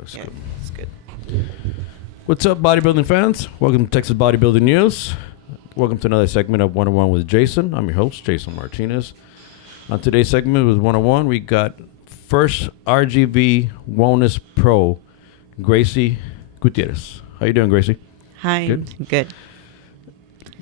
That's yeah, good. it's good. What's up, bodybuilding fans? Welcome to Texas Bodybuilding News. Welcome to another segment of 101 with Jason. I'm your host, Jason Martinez. On today's segment with 101, we got first RGV Wellness Pro, Grecia Gutierrez. How you doing, Gracie? Hi, good.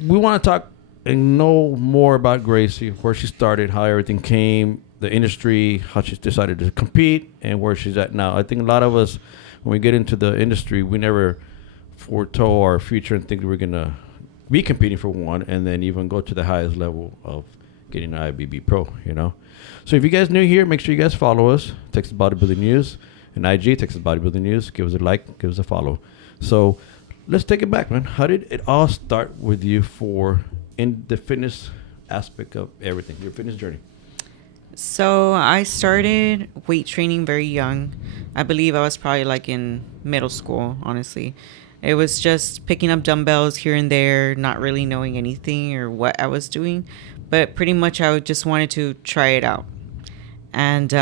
We want to talk and know more about Gracie, where she started, how everything came, the industry, how she decided to compete, and where she's at now. I think a lot of us, when we get into the industry, we never foretell our future and think we're going to be competing for one and then even go to the highest level of getting an IFBB Pro, you know? So if you guys new here, make sure you guys follow us, Texas Bodybuilding News, and IG, Texas Bodybuilding News. Give us a like, give us a follow. So let's take it back, man. How did it all start with you in the fitness aspect of everything, your fitness journey? So I started weight training very young. I believe I was probably like in middle school, honestly. It was just picking up dumbbells here and there, not really knowing anything or what I was doing. But pretty much I just wanted to try it out. And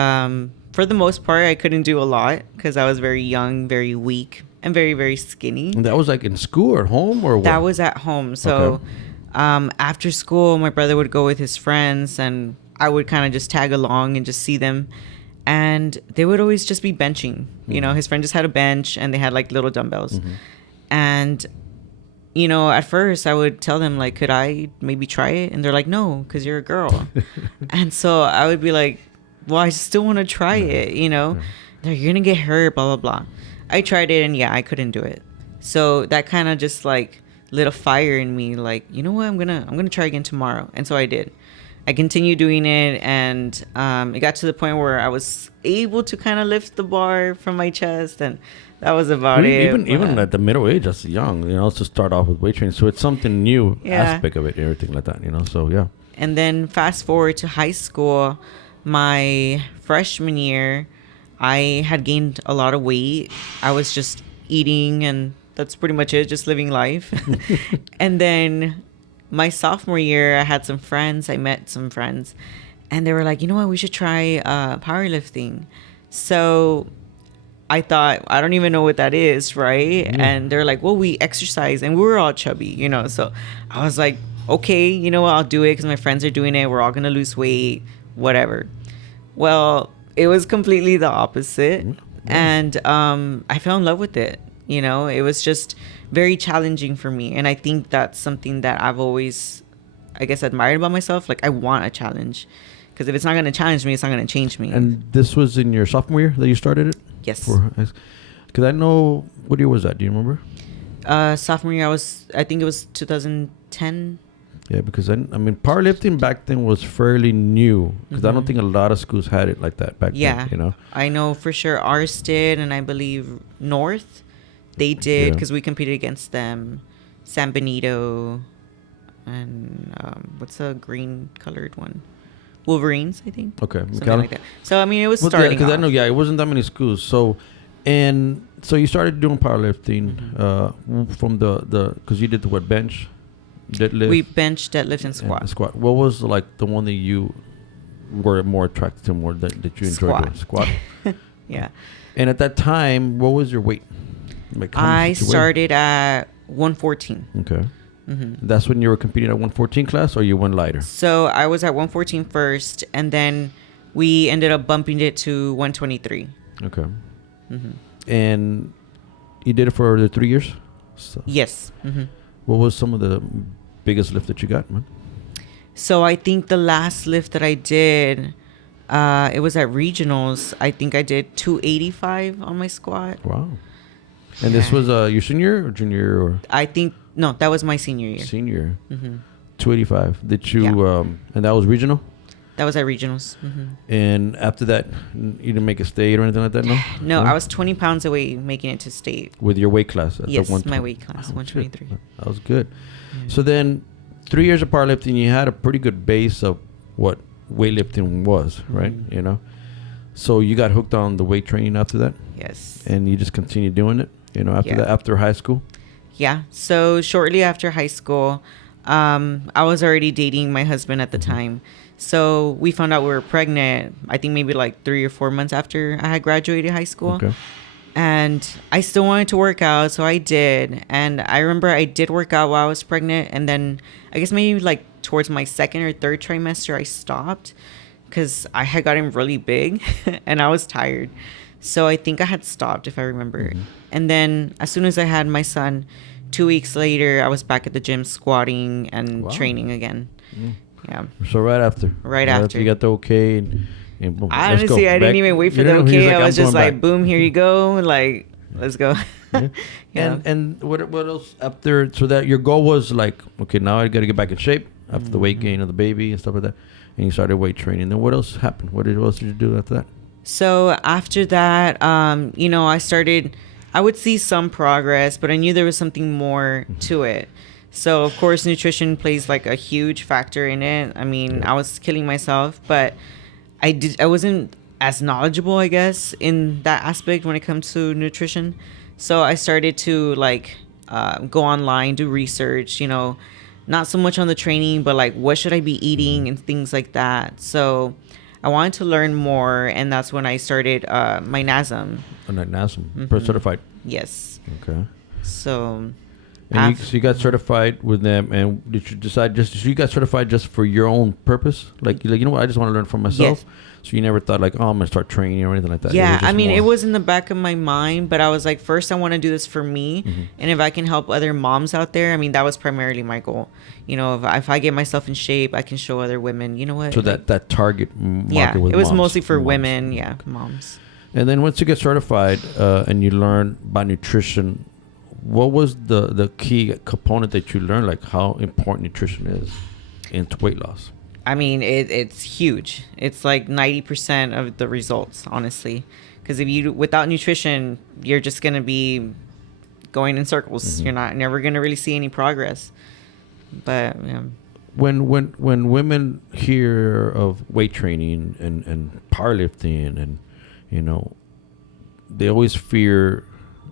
for the most part, I couldn't do a lot because I was very young, very weak, and very, very skinny. And that was like in school or at home or what? That was at home. So after school, my brother would go with his friends and I would kind of just tag along and just see them. And they would always just be benching. You know, his friend just had a bench and they had like little dumbbells. And, you know, at first I would tell them like, could I maybe try it? And they're like, no, because you're a girl. And so I would be like, well, I still want to try it, you know. They're like, you're going to get hurt, blah, blah, blah. I tried it and yeah, I couldn't do it. So that kind of just like lit a fire in me. Like, you know what, I'm gonna try again tomorrow. And so I did. I continued doing it, and it got to the point where I was able to kind of lift the bar from my chest, and that was about it. Even at the middle age, that's young, you know, to start off with weight training. So it's something new aspect of it, everything like that, you know. So yeah. And then fast forward to high school, my freshman year, I had gained a lot of weight. I was just eating, and that's pretty much it, just living life. And then my sophomore year, I had some friends. I met some friends. And they were like, you know what, we should try powerlifting. So I thought, I don't even know what that is, right? And they're like, well, we exercise. And we were all chubby, you know. So I was like, okay, you know what, I'll do it because my friends are doing it. We're all going to lose weight, whatever. Well, it was completely the opposite. And I fell in love with it. You know, it was just very challenging for me. And I think that's something that I've always, I guess, admired about myself. Like, I want a challenge. Because if it's not going to challenge me, it's not going to change me. And this was in your sophomore year that you started it? Yes. Because I know, what year was that? Do you remember? Sophomore year, I think it was 2010. Yeah, because I mean, powerlifting back then was fairly new. Because I don't think a lot of schools had it like that back then, you know? I know for sure ours did, and I believe North, they did, because we competed against them. San Benito, and what's a green colored one? Wolverines, I think. Okay. Something like that. So, I mean, it was starting because I know, off. it wasn't that many schools. So you started doing powerlifting from because you did the bench, deadlift? We bench, deadlift, and squat. Squat. What was like the one that you were more attracted to more that you enjoyed doing? Squat. Yeah. And at that time, what was your weight? Like, I started at 114. Okay. That's when you were competing at 114 class, or you went lighter? So I was at 114 first, and then we ended up bumping it to 123. Okay. And you did it for the 3 years? So Yes. what was some of the biggest lift that you got, man? So I think the last lift that I did, it was at regionals. I think I did 285 on my squat. Wow. And this was your senior or junior? Or I think, no, that was my senior year. Senior. 285. Did you, and that was regional? That was at regionals. And after that, you didn't make a state or anything like that, no? No, I was 20 pounds away making it to state. With your weight class? Yes, my weight class, 123. Shit. That was good. So then, 3 years of powerlifting, you had a pretty good base of what weightlifting was, right? You know? So you got hooked on the weight training after that? Yes. And you just continued doing it, you know, after that, after high school? Yeah. So shortly after high school, I was already dating my husband at the time. So we found out we were pregnant, I think maybe like 3 or 4 months after I had graduated high school. Okay. And I still wanted to work out, so I did. And I remember I did work out while I was pregnant, and then I guess maybe like towards my second or third trimester, I stopped because I had gotten really big and I was tired. So I think I had stopped, if I remember. And then as soon as I had my son, 2 weeks later, I was back at the gym squatting and training again. Yeah. So right after. Right after. You got the okay and boom. Honestly, I didn't even wait for the okay. I was just like, boom, here you go. Like, let's go. Yeah. And what else after? So that your goal was like, okay, now I got to get back in shape after the weight gain of the baby and stuff like that. And you started weight training. Then what else happened? What else did you do after that? So after that, I would see some progress, but I knew there was something more to it. So of course, nutrition plays like a huge factor in it. I mean, I was killing myself, but I wasn't as knowledgeable, I guess, in that aspect when it comes to nutrition. So I started to like go online, do research, not so much on the training, but like what should I be eating and things like that. So I wanted to learn more, and that's when I started my NASM. NASM, certified. Yes. Okay. So. And so you got certified with them, and did you decide you got certified just for your own purpose? Like you know what, I just want to learn for myself. Yes. So you never thought like, oh, I'm gonna start training or anything like that. Yeah, I mean, it was in the back of my mind, but I was like, first I want to do this for me, and if I can help other moms out there, I mean, that was primarily my goal. If I get myself in shape, I can show other women. You know what? So that target market was it was moms, mostly for women. Yeah, moms. And then once you get certified and you learn about nutrition, what was the key component that you learned, like how important nutrition is into weight loss? I mean, it's huge. It's like 90% of the results, honestly. Because without nutrition, you're just going to be going in circles. You're never going to really see any progress. But yeah. When women hear of weight training and powerlifting and, they always fear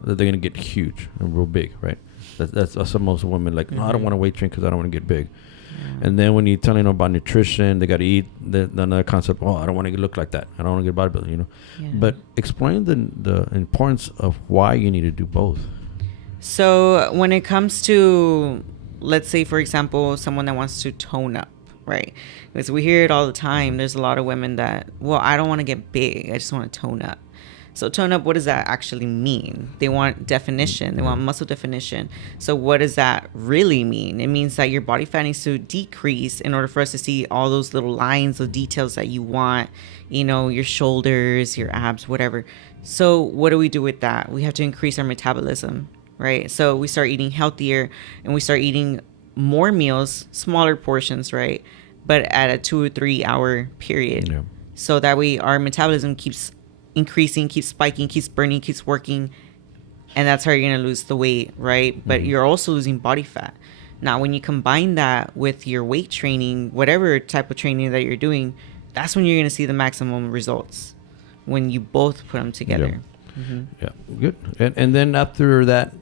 that they're going to get huge and real big, right? That's most women like, no, I don't want to weight train because I don't want to get big. Yeah. And then when you're telling them about nutrition, they got to eat. Another concept, I don't want to look like that. I don't want to get bodybuilding, Yeah. But explain the importance of why you need to do both. So when it comes to, let's say, for example, someone that wants to tone up, right? Because we hear it all the time. There's a lot of women that, I don't want to get big. I just want to tone up. So tone up, what does that actually mean? They want definition. They want muscle definition. So what does that really mean? It means that your body fat needs to decrease in order for us to see all those little lines of details that you want, your shoulders, your abs, whatever. So what do we do with that? We have to increase our metabolism, right? So we start eating healthier and we start eating more meals, smaller portions, right? But at a 2 or 3 hour period. Yeah. So that way our metabolism keeps increasing, keeps spiking, keeps burning, keeps working, and that's how you're going to lose the weight, right? But you're also losing body fat. Now, when you combine that with your weight training, whatever type of training that you're doing, that's when you're going to see the maximum results, when you both put them together. Yeah, good. And then after that,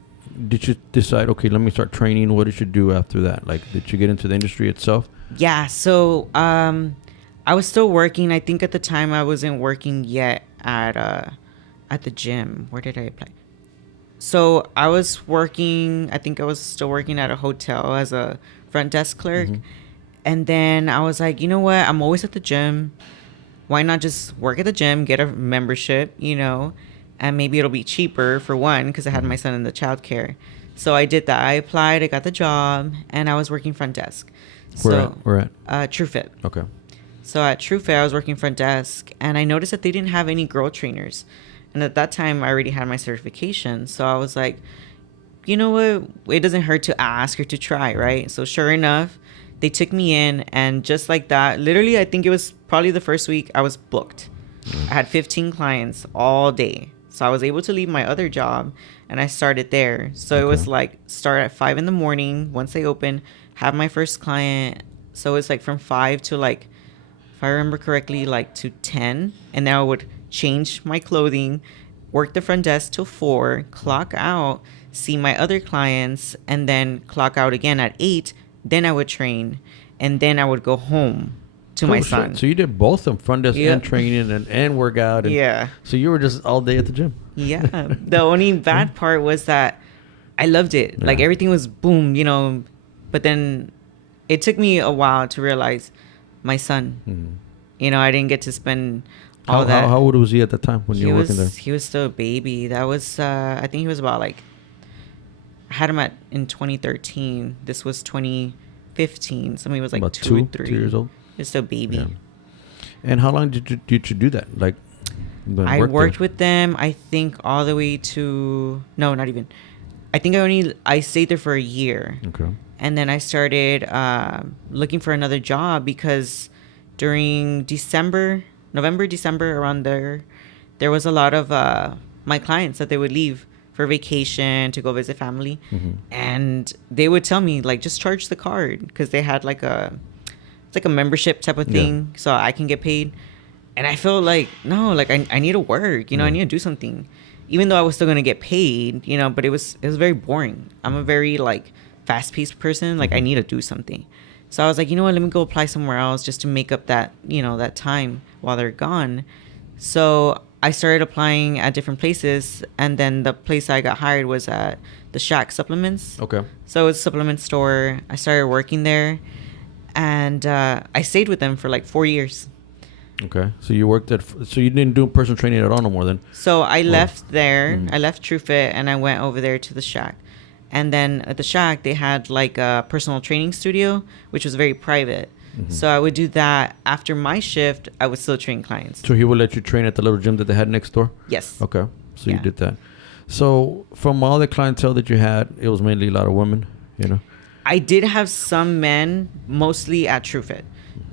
did you decide, okay, let me start training? What did you do after that? Like, did you get into the industry itself? Yeah, so I was still working. I think at the time I wasn't working yet at the gym. Where did I apply? So I was working, I think I was still working at a hotel as a front desk clerk. And then I was like, you know what? I'm always at the gym. Why not just work at the gym, get a membership, and maybe it'll be cheaper for one, because I had my son in the childcare. So I did that. I applied, I got the job, and I was working front desk. Where at? TrueFit. Okay. So at TrueFit, I was working front desk, and I noticed that they didn't have any girl trainers. And at that time, I already had my certification. So I was like, you know what? It doesn't hurt to ask or to try, right? So sure enough, they took me in, and just like that, literally, I think it was probably the first week I was booked. I had 15 clients all day. So I was able to leave my other job, and I started there. So it was like start at 5 in the morning once they open, have my first client. So it's like from 5 to like, if I remember correctly, like to 10. And then I would change my clothing, work the front desk till 4, clock out, see my other clients, and then clock out again at 8. Then I would train, and then I would go home to my son. So you did both of them, front desk and training and workout. And so you were just all day at the gym. Yeah. The only bad part was that I loved it. Yeah. Like everything was boom, you know. But then it took me a while to realize my son. Mhm. You know, I didn't get to spend all that. How old was he at the time when he you were was working there? he was still a baby. That was I think he was about like, I had him in 2013. This was 2015. So he was like About 2 or 3. 2 years old. He was still a baby. Yeah. And how long did you do that? Like, I worked with them, I think, all the way to... No, not even. I think I stayed there for a year. Okay. And then I started looking for another job because during November, December, around there was a lot of my clients that they would leave for vacation to go visit family. Mm-hmm. And they would tell me, like, just charge the card because they had like it's like a membership type of thing, so I can get paid. And I felt like, no, like I need to work, you know, I need to do something. Even though I was still going to get paid, you know, but it was very boring. I'm a very like fast-paced person. Like I need to do something. So I was like, you know what, let me go apply somewhere else just to make up that, you know, that time while they're gone. So I started applying at different places. And then the place I got hired was at the Shack Supplements. Okay. So it's a supplement store. I started working there. And I stayed with them for like 4 years. Okay. So you worked so you didn't do personal training at all no more then? So I left there. Mm-hmm. I left TrueFit and I went over there to the Shack. And then at the Shack, they had like a personal training studio, which was very private. Mm-hmm. So I would do that after my shift. I would still train clients. So he would let you train at the little gym that they had next door? Yes. Okay. So you did that. So from all the clientele that you had, it was mainly a lot of women, you know? I did have some men, mostly at TrueFit.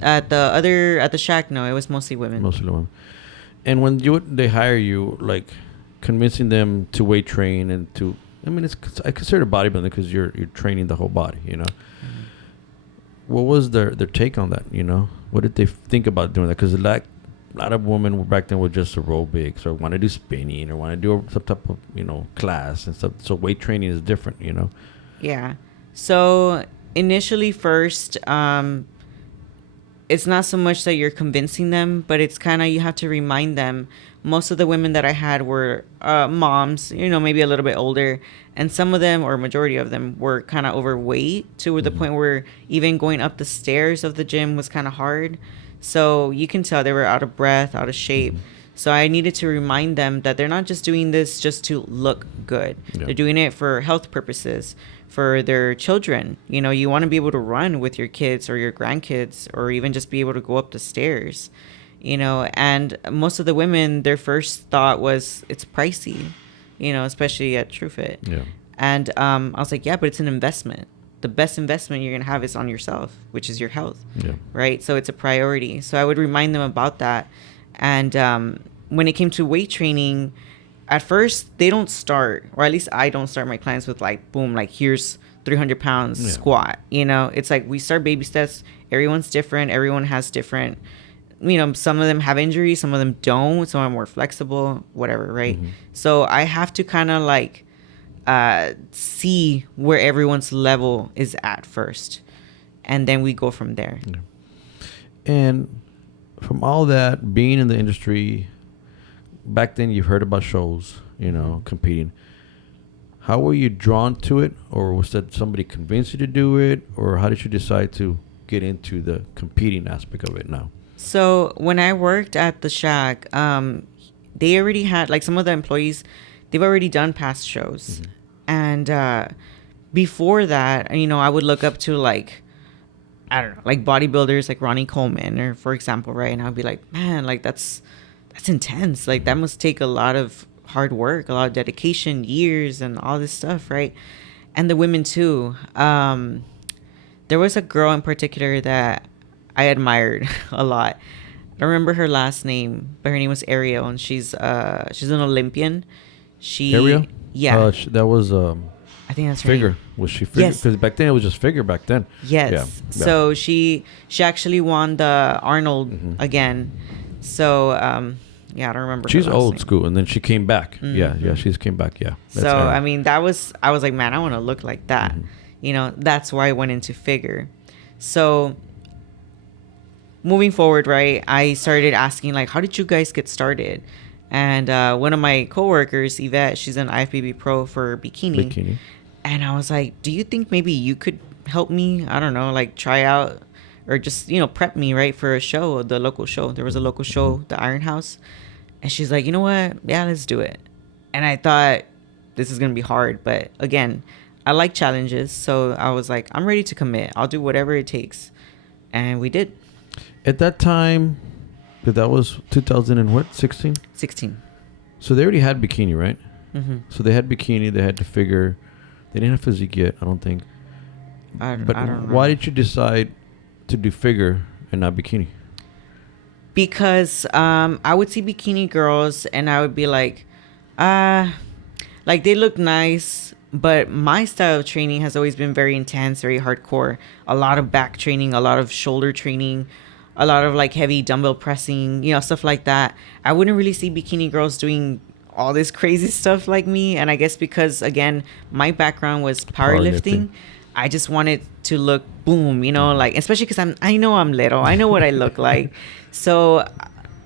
At the Shack, no, it was mostly women. Mostly women. And when they hire you, like convincing them to weight train and to, I mean, I consider it bodybuilding because you're training the whole body, you know. Mm-hmm. What was their take on that, you know? What did they think about doing that? Because a lot of women back then were just aerobics or want to do spinning or want to do some type of, you know, class and stuff. So weight training is different, you know. Yeah. So initially first, it's not so much that you're convincing them, but it's kind of, you have to remind them. Most of the women that I had were moms, you know, maybe a little bit older. And some of them, or majority of them, were kind of overweight to the point where even going up the stairs of the gym was kind of hard. So you can tell they were out of breath, out of shape. So I needed to remind them that they're not just doing this just to look good. Yeah. They're doing it for health purposes, for their children. You know, you want to be able to run with your kids or your grandkids, or even just be able to go up the stairs, you know. And most of the women, their first thought was it's pricey, you know, especially at TrueFit. Yeah. And I was like, yeah, but it's an investment. The best investment you're going to have is on yourself, which is your health. Yeah. Right. So it's a priority. So I would remind them about that. And when it came to weight training, at first they don't start, or at least I don't start my clients with like, boom, like here's 300 pounds squat. You know, it's like we start baby steps. Everyone's different. Everyone has different, you know, some of them have injuries, some of them don't. Some are more flexible, whatever. Right. Mm-hmm. So I have to kind of like see where everyone's level is at first. And then we go from there. Yeah. And from all that, being in the industry, back then you've heard about shows, you know, competing. How were you drawn to it? Or was that somebody convinced you to do it? Or how did you decide to get into the competing aspect of it now? So when I worked at the Shack, they already had, like, some of the employees, they've already done past shows. Mm-hmm. And before that, you know, I would look up to, like, I don't know, like bodybuilders like Ronnie Coleman, or for example, right? And I'd be like, man, like that's intense. Like that must take a lot of hard work, a lot of dedication, years, and all this stuff, right? And the women too. There was a girl in particular that I admired a lot. I don't remember her last name, but her name was Ariel, and she's an Olympian. Ariel? Yeah. That was I think that's figure. Right. Was she figure? Because back then it was just figure back then. Yes. Yeah. So she actually won the Arnold again. So yeah, I don't remember. She's old school, and then she came back. Mm-hmm. Yeah, she's came back. Yeah. That's so I mean, I was like, man, I want to look like that. Mm-hmm. You know, that's why I went into figure. So moving forward, right? I started asking like, how did you guys get started? And one of my coworkers, Yvette, she's an IFBB Pro for bikini. And I was like, do you think maybe you could help me? I don't know, like try out or just, prep me, right, for a show, the local show. There was a local show, the Iron House. And she's like, you know what? Yeah, let's do it. And I thought this is going to be hard. But again, I like challenges. So I was like, I'm ready to commit. I'll do whatever it takes. And we did. At that time, that was 2016? 16. So they already had bikini, right? Mm-hmm. So they had bikini. They had to figure. They didn't have physique yet, I don't think. I don't know. Why did you decide to do figure and not bikini? Because I would see bikini girls and I would be like they look nice, but my style of training has always been very intense, very hardcore. A lot of back training, a lot of shoulder training, a lot of like heavy dumbbell pressing, stuff like that. I wouldn't really see bikini girls doing all this crazy stuff like me. And I guess because, again, my background was powerlifting. I just wanted to look boom, like, especially because I know I'm little. I know what I look like. So,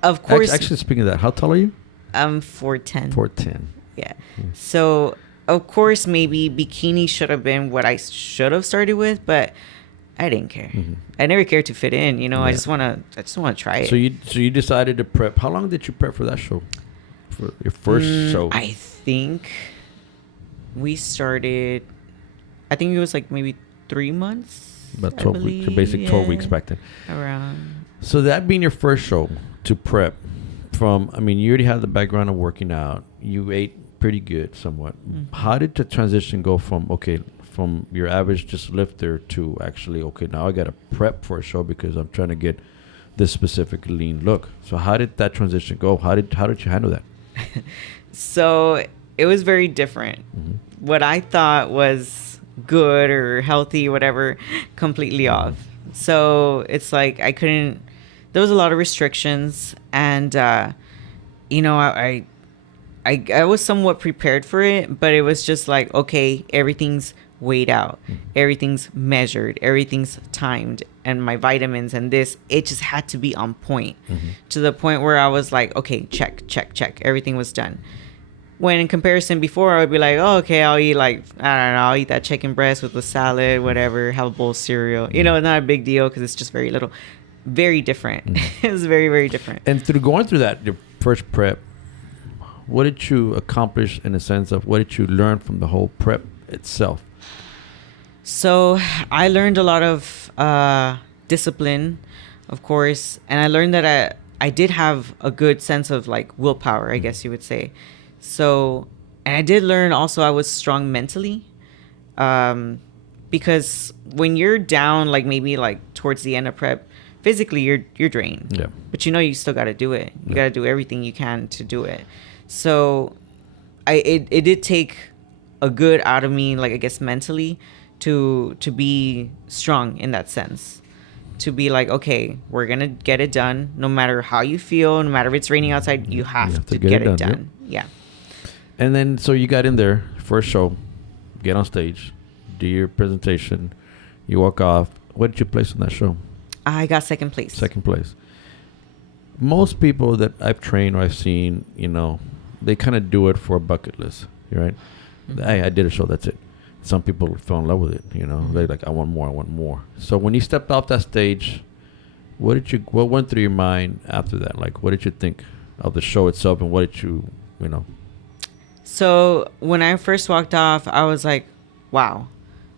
of course. Actually, speaking of that, how tall are you? I'm 4'10". 4'10". Yeah. So, of course, maybe bikini should have been what I should have started with, but I didn't care. Mm-hmm. I never cared to fit in, Yeah. I just want to try it. So you decided to prep. How long did you prep for that show? For your first show? I think we started, I think it was like maybe 3 months. About 12 weeks. So basically 12 weeks back then. Around. So that being your first show to prep from, you already had the background of working out. You ate pretty good somewhat. Mm-hmm. How did the transition go from your average just lifter to actually, now I got to prep for a show because I'm trying to get this specific lean look. So how did that transition go? How did you handle that? So it was very different. Mm-hmm. What I thought was good or healthy, whatever, completely off. So it's like there was a lot of restrictions and, I was somewhat prepared for it, but it was just like, okay, everything's weighed out, everything's measured, everything's timed, and my vitamins and this, it just had to be on point, to the point where I was like, okay, check, everything was done. When in comparison before, I would be like, oh, okay, I'll eat I'll eat that chicken breast with a salad, whatever, have a bowl of cereal. Not a big deal because it's just very little. Very different. It was very, very different. And going through that, your first prep, what did you accomplish in the sense of what did you learn from the whole prep itself? So I learned a lot of discipline, of course, and I learned that I did have a good sense of like willpower, I guess you would say. So, and I did learn also I was strong mentally, because when you're down, like maybe like towards the end of prep, physically you're drained. Yeah. But you still got to do it. You got to do everything you can to do it. So, it did take a good out of me, like I guess mentally, to be strong in that sense. To be like, okay, we're gonna get it done, no matter how you feel, no matter if it's raining outside, you have to get it done. Yep. Yeah. And then, so you got in there, first show, get on stage, do your presentation, you walk off. What did you place on that show? I got second place. Second place. Most people that I've trained or I've seen, they kind of do it for a bucket list, right? Mm-hmm. Hey, I did a show, that's it. Some people fell in love with it, They're like, I want more. So when you stepped off that stage, what went through your mind after that? Like, what did you think of the show itself, and what did you? So when I first walked off, I was like, wow,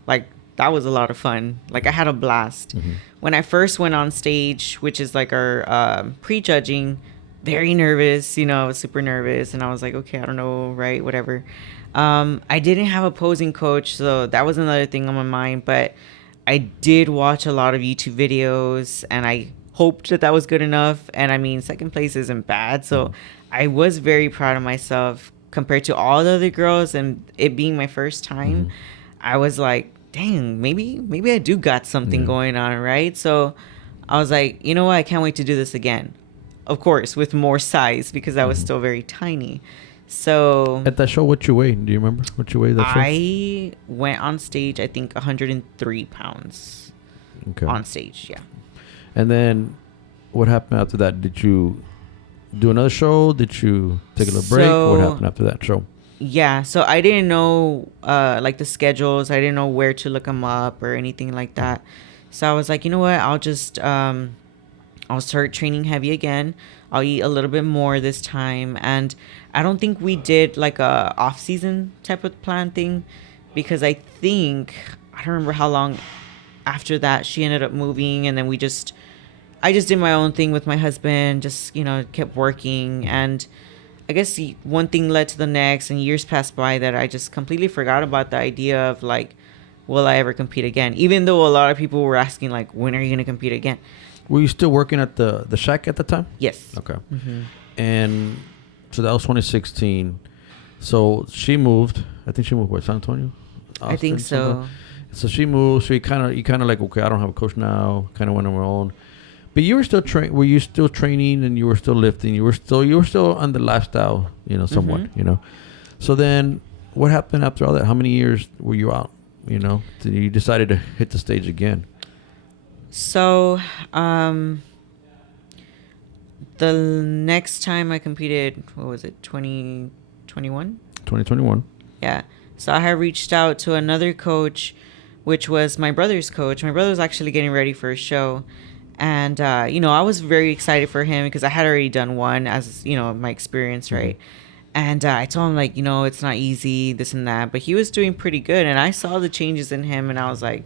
like that was a lot of fun. Like I had a blast. Mm-hmm. When I first went on stage, which is like our pre-judging, very nervous, I was super nervous, and I was like, okay, I don't know, right, whatever. I didn't have a posing coach, so that was another thing on my mind, but I did watch a lot of YouTube videos, and I hoped that was good enough. And second place isn't bad, so I was very proud of myself compared to all the other girls, and it being my first time. Mm-hmm. I was like, dang, maybe I do got something going on, right? So I was like, you know what, I can't wait to do this again. Of course, with more size, because I was still very tiny. So at that show, what you weighed? Do you remember what you weighed that show? I went on stage, I think 103 pounds. Okay. On stage, yeah. And then what happened after that? Did you do another show? Did you take a little break? What happened after that show? Yeah, so I didn't know like the schedules. I didn't know where to look them up or anything like that. So I was like, you know what? I'll just I'll start training heavy again. I'll eat a little bit more this time. And I don't think we did like a off-season type of plan thing, because I don't remember how long after that she ended up moving, and then I just did my own thing with my husband, just, kept working. And I guess one thing led to the next, and years passed by that I just completely forgot about the idea of like, will I ever compete again? Even though a lot of people were asking like, when are you going to compete again? Were you still working at the shack at the time? Yes. Okay. Mm-hmm. And so that was 2016. So she moved. I think she moved where? San Antonio? Austin, I think so. somewhere? So she moved. So you kind of like, okay, I don't have a coach now. Kind of went on my own. But you were still were you still training, and you were still lifting? You were still on the lifestyle, somewhat, Mm-hmm. So then what happened after all that? How many years were you out? Then you decided to hit the stage again. So, the next time I competed, what was it, 2021? 2021. Yeah. So I had reached out to another coach, which was my brother's coach. My brother was actually getting ready for a show. And, I was very excited for him because I had already done one as, my experience, right? Mm-hmm. And I told him, like, it's not easy, this and that. But he was doing pretty good. And I saw the changes in him. And I was like,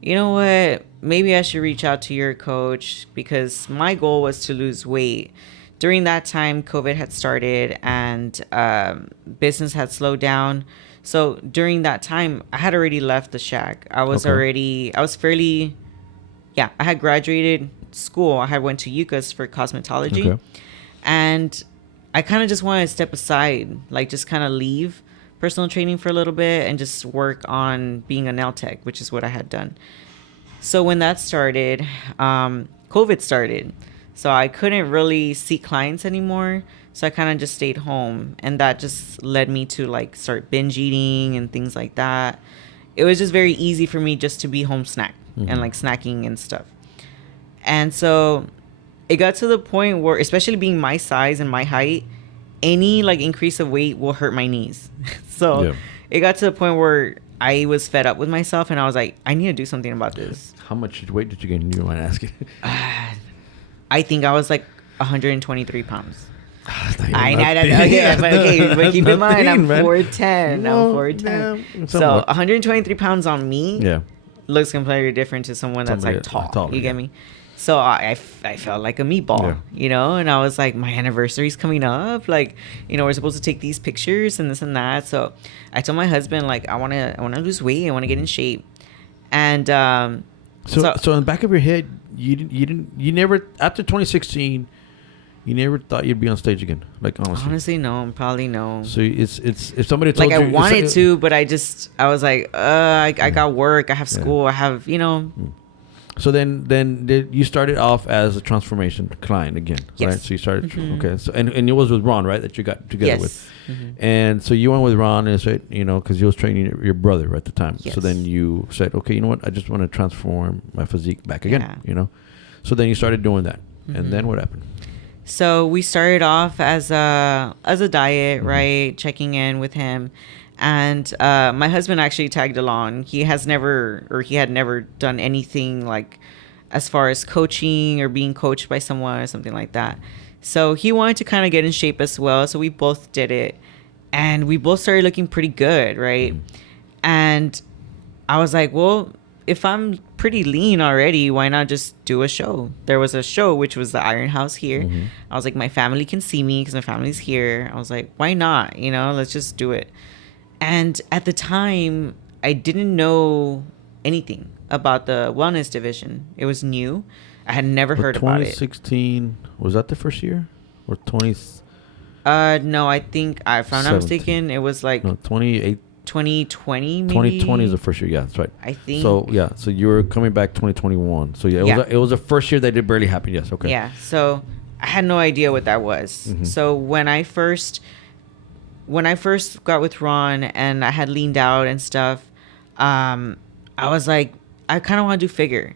you know what? Maybe I should reach out to your coach, because my goal was to lose weight. During that time, COVID had started and business had slowed down. So during that time, I had already left the shack. I had graduated school. I had went to UCAS for cosmetology. Okay. And I kind of just wanted to step aside, like just kind of leave personal training for a little bit and just work on being a nail tech, which is what I had done. So when that started, COVID started. So I couldn't really see clients anymore. So I kind of just stayed home. And that just led me to like start binge eating and things like that. It was just very easy for me just to be home snack and like snacking and stuff. And so it got to the point where, especially being my size and my height, any like increase of weight will hurt my knees. So it got to the point where I was fed up with myself, and I was like, I need to do something about this. How much weight did you gain? You don't mind asking? I think I was like 123 pounds. I know. Okay, but keep in mind, I'm 4'10". I'm 4'10". So 123 pounds on me looks completely different to someone that's like tall. You get me? So I felt like a meatball, and I was like, my anniversary's coming up. Like, we're supposed to take these pictures and this and that. So I told my husband, like, I want to lose weight. I want to get in shape. And so in the back of your head, you never, after 2016, you never thought you'd be on stage again? Like, honestly no, probably no. So it's if somebody told like you, I wanted to, but I was like, I got work, I have school, I have, So then you started off as a transformation client again, right? So you started, okay. So and it was with Ron, right? That you got together with, and so you went with Ron and said, because he was training your brother at the time. Yes. So then you said, okay, you know what? I just want to transform my physique back again. So then you started doing that, and then what happened? So we started off as a diet, right? Checking in with him. And my husband actually tagged along. He had never done anything like as far as coaching or being coached by someone or something like that. So he wanted to kind of get in shape as well. So we both did it. And we both started looking pretty good, right? And I was like, well, if I'm pretty lean already, why not just do a show? There was a show, which was the Iron House here. I was like, my family can see me because my family's here. I was like, why not? Let's just do it. And at the time, I didn't know anything about the wellness division. It was new. I had never heard about it. 2016, was that the first year? Or 20? No, I think, if I'm not mistaken, it was like 2020 maybe? 2020 is the first year, yeah, that's right. I think. So, yeah, so you were coming back 2021. So, yeah, it was the first year that it barely happened, yes, okay. Yeah, so I had no idea what that was. So when I first got with Ron and I had leaned out and stuff, I was like, I kind of want to do figure.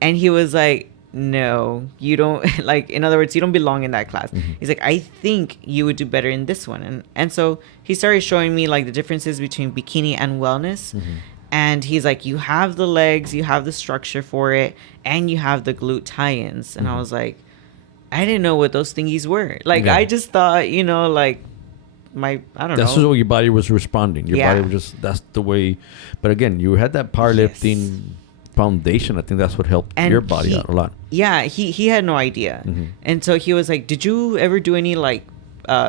And he was like, no, you don't. Like, in other words, you don't belong in that class. Mm-hmm. He's like, I think you would do better in this one. And so he started showing me like the differences between bikini and wellness. Mm-hmm. And he's like, you have the legs, you have the structure for it, and you have the glute tie-ins. And I was like, I didn't know what those thingies were. Like, Yeah. I just thought, you know, like I don't That's know. what your body was responding. Your Yeah. body was just, that's the way. But again, you had that powerlifting foundation. I think that's what helped And your body out a lot. Yeah, he had no idea. And so he was like, did you ever do any like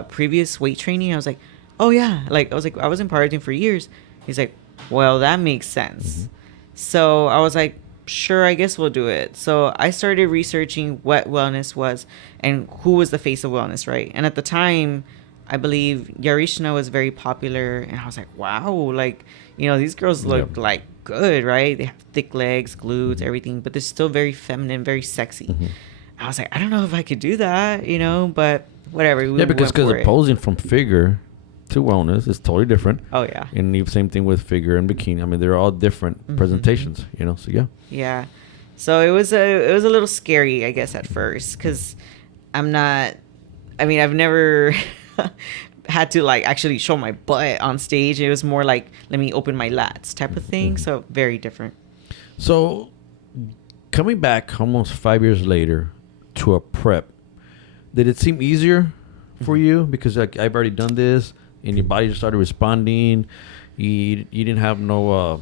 previous weight training? I was like, oh yeah. Like, I was in powerlifting for years. He's like, well, that makes sense. So I was like, sure, I guess we'll do it. So I started researching what wellness was and who was the face of wellness, right? And at the time, I believe Yarishna was very popular, and I was like, wow, like, you know, these girls look like good, right? They have thick legs, glutes, everything, but they're still very feminine, very sexy. I was like, I don't know if I could do that, you know, but whatever. Yeah, because posing from figure to wellness is totally different. Oh yeah. And the same thing with figure and bikini. I mean, they're all different presentations, you know. So yeah. Yeah. So it was a little scary, I guess, at first, because I've never had to like actually show my butt on stage. It was more like, let me open my lats type of thing. So very different. So coming back almost 5 years later to a prep, did it seem easier for you? Because like, I've already done this and your body just started responding. You didn't have no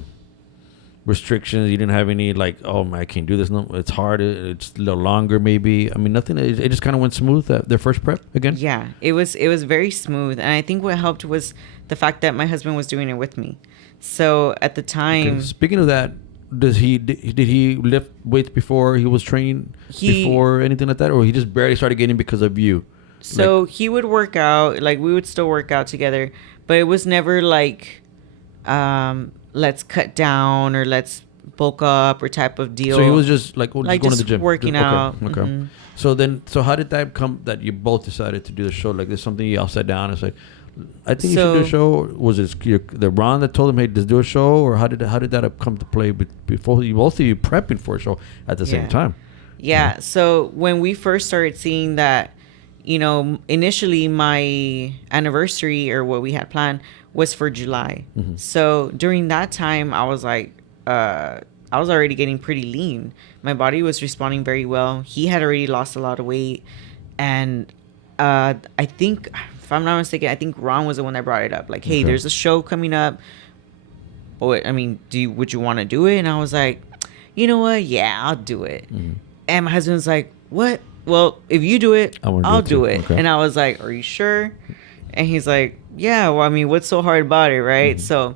restrictions. You didn't have any like, oh man, I can't do this. No, it's hard. It's a little longer maybe. I mean, nothing. It just kind of went smooth. Their first prep again. Yeah, it was very smooth, and I think what helped was the fact that my husband was doing it with me. So at the time, Okay. Speaking of that, did he lift weights before he was trained before anything like that, or he just barely started getting because of you? So he would work out, like we would still work out together, but it was never like, let's cut down or let's bulk up or type of deal. So he was just like, like going just to the gym, working out. Okay. So how did that come that you both decided to do the show? Like, there's something you all sat down and said, I think you should do a show. Was it the Ron that told him, hey, just do a show, or how did that come to play before you both of you prepping for a show at the same time? Yeah. So when we first started seeing that, you know, initially my anniversary or what we had planned was for July. So during that time, I was like, I was already getting pretty lean. My body was responding very well. He had already lost a lot of weight. And I think, if I'm not mistaken, I think Ron was the one that brought it up. Like, hey, there's a show coming up. Would you want to do it? And I was like, you know what? Yeah, I'll do it. And my husband's like, what? Well, if you do it, I'll do it. Okay. And I was like, are you sure? And he's like, yeah, well, I mean, what's so hard about it, right? So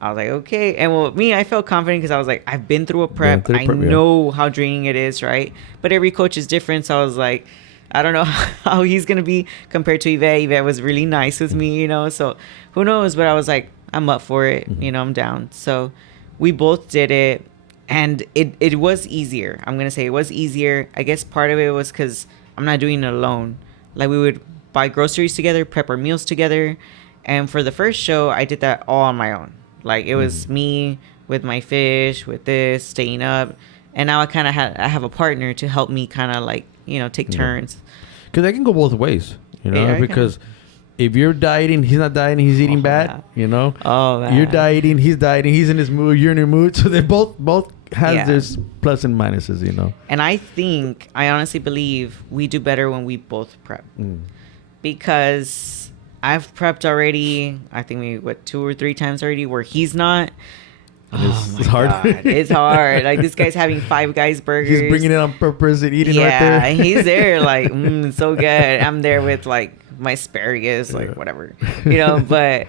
I was like, okay. And well, me, I felt confident because I was like, I've been through a prep. I know how draining it is, right? But every coach is different. So I was like, I don't know how he's going to be compared to Yvette. Yvette was really nice with me, you know? So who knows? But I was like, I'm up for it. You know, I'm down. So we both did it. And it was easier. I'm going to say it was easier. I guess part of it was because I'm not doing it alone. Like, we would buy groceries together, prep our meals together. And for the first show, I did that all on my own. Like, it was me with my fish, with this, staying up. And now I have a partner to help me kind of like, you know, take turns. Because that can go both ways, you know, because if you're dieting, he's not dieting, he's eating bad, you know. Oh, man. You're dieting, he's in his mood, you're in your mood. So they both has this plus and minuses, you know. And I honestly believe we do better when we both prep. Because I've prepped already, I think 2 or 3 times already where he's not. It's hard. God, it's hard. Like, this guy's having Five Guys burgers. He's bringing it on purpose and eating right there. Yeah, he's there like, so good. I'm there with like my asparagus, like whatever, you know. But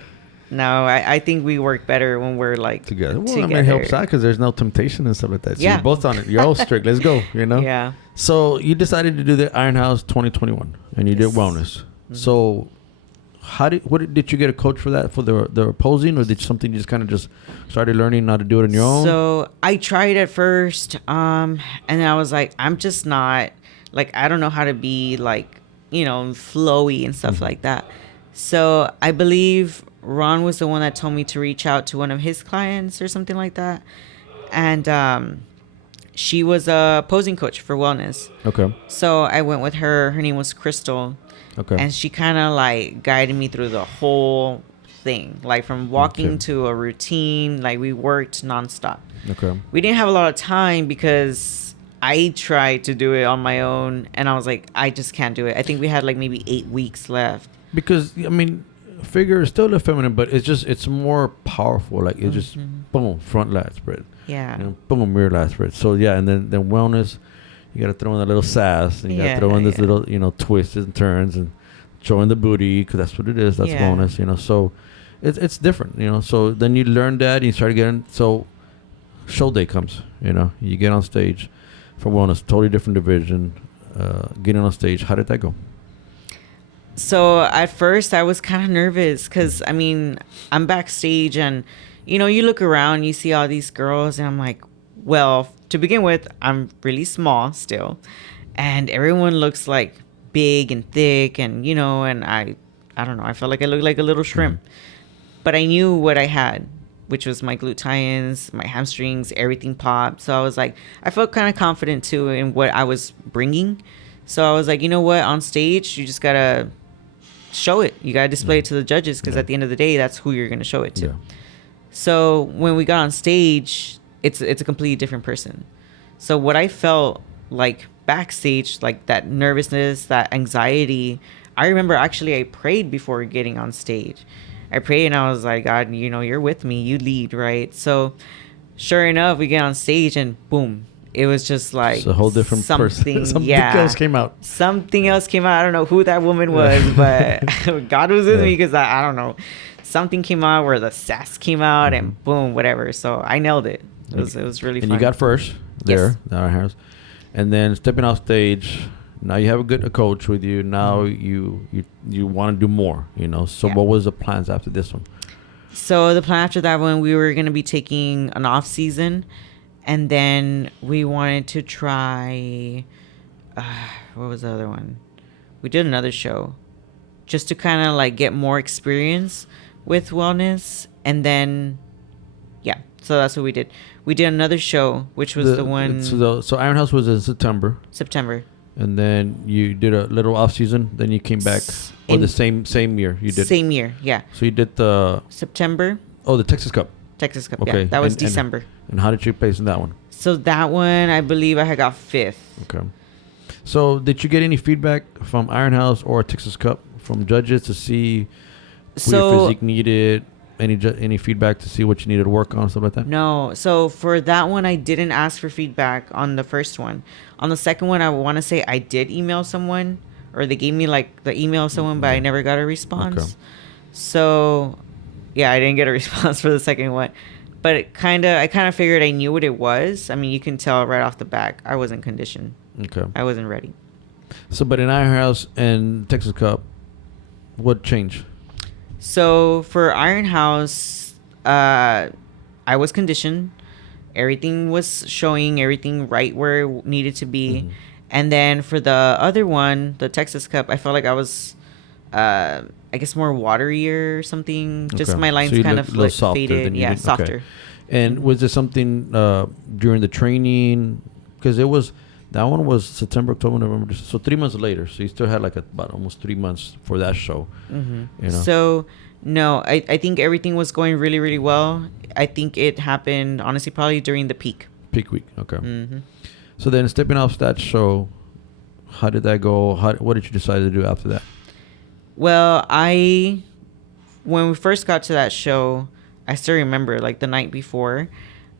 no, I think we work better when we're like together. Well, I mean, it helps out because there's no temptation and stuff like that. So yeah, you're both on it. You're all strict. Let's go. You know. Yeah. So you decided to do the Iron House 2021, and you did wellness. So did you get a coach for that, for the posing, or did something you just kind of just started learning how to do it on your own? So I tried at first, and then I was like, I'm just not, like, I don't know how to be like, you know, flowy and stuff like that. So I believe Ron was the one that told me to reach out to one of his clients or something like that. And she was a posing coach for wellness. Okay. So I went with her. Her name was Crystal. Okay. And she kind of like guided me through the whole thing, like from walking to a routine. Like we worked nonstop. Okay. We didn't have a lot of time because I tried to do it on my own, and I was like, I just can't do it. I think we had like maybe 8 weeks left. Because I mean, figure is still a feminine, but it's more powerful. Like it's just boom, front lat spread. Yeah. You know, boom, rear lat spread. So yeah, and then wellness, you gotta throw in a little sass, and you gotta throw in this little twists and turns and showing the booty, because that's what it is. That's wellness. So it's different. So then you learn that, and you start getting show day comes. You get on stage for wellness, totally different division. Getting on stage, how did that go? So at first I was kind of nervous because, I mean, I'm backstage and, you look around, you see all these girls and I'm like, well, to begin with, I'm really small still. And everyone looks like big and thick and, and I don't know, I felt like I looked like a little shrimp. But I knew what I had, which was my gluteus, my hamstrings, everything popped. So I was like, I felt kind of confident too in what I was bringing. So I was like, you know what, on stage, you just got to show it. You got to display it to the judges because at the end of the day, that's who you're going to show it to. Yeah. So when we got on stage, it's a completely different person. So what I felt like backstage, like that nervousness, that anxiety, I remember actually I prayed before getting on stage. I prayed and I was like, God, you're with me. You lead, right? So sure enough, we get on stage and boom. It was just like it's a whole different person. Something else came out. Something else came out. I don't know who that woman was, but God was with me because I don't know. Something came out where the sass came out and boom, whatever. So I nailed it. It was really fun. And you got first there, yes. And then stepping off stage. Now you have a coach with you. Now you want to do more. So what was the plans after this one? So the plan after that one, we were going to be taking an off season. And then we wanted to try, what was the other one? We did another show just to kind of like get more experience with wellness. And then, so that's what we did. We did another show, which was the one. So Iron House was in September. And then you did a little off season. Then you came back the same year you did. Same year, yeah. So you did the September. Oh, the Texas Cup. Okay. Yeah. That was December. And how did you place in that one? So that one, I believe I had got 5th. Okay. So did you get any feedback from Iron House or Texas Cup from judges to see who your physique needed? Any feedback to see what you needed to work on, stuff like that? No. So for that one, I didn't ask for feedback on the first one. On the second one, I want to say I did email someone, or they gave me like the email of someone, but I never got a response. Okay. So yeah, I didn't get a response for the second one. But I kind of figured I knew what it was. I mean, you can tell right off the back, I wasn't conditioned. Okay. I wasn't ready. So, but in Iron House and Texas Cup, what changed? So for Iron House, I was conditioned. Everything was showing everything right where it needed to be. Mm-hmm. And then for the other one, the Texas Cup, I felt like I was, I guess, more waterier or something. Just my lines kind of faded. Yeah, softer. Okay. And was there something during the training? Because that one was September, October, November. So 3 months later. So you still had like about almost 3 months for that show. Mm-hmm. So no, I think everything was going really, really well. I think it happened, honestly, probably during the peak week. Okay. Mm-hmm. So then stepping off that show, how did that go? What did you decide to do after that? Well, when we first got to that show, I still remember like the night before,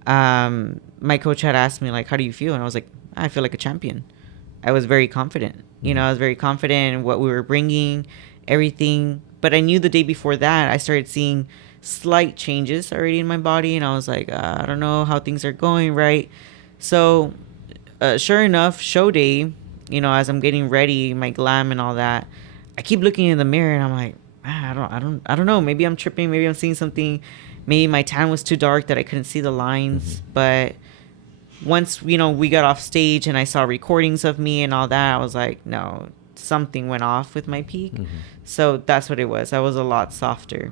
my coach had asked me like, how do you feel? And I was like, I feel like a champion. I was very confident. I was very confident in what we were bringing, everything. But I knew the day before that, I started seeing slight changes already in my body. And I was like, I don't know how things are going, right? So sure enough, show day, as I'm getting ready, my glam and all that, I keep looking in the mirror and I'm like, I don't know. Maybe I'm tripping. Maybe I'm seeing something. Maybe my tan was too dark that I couldn't see the lines. Mm-hmm. But once, we got off stage and I saw recordings of me and all that, I was like, no, something went off with my peak. Mm-hmm. So that's what it was. I was a lot softer.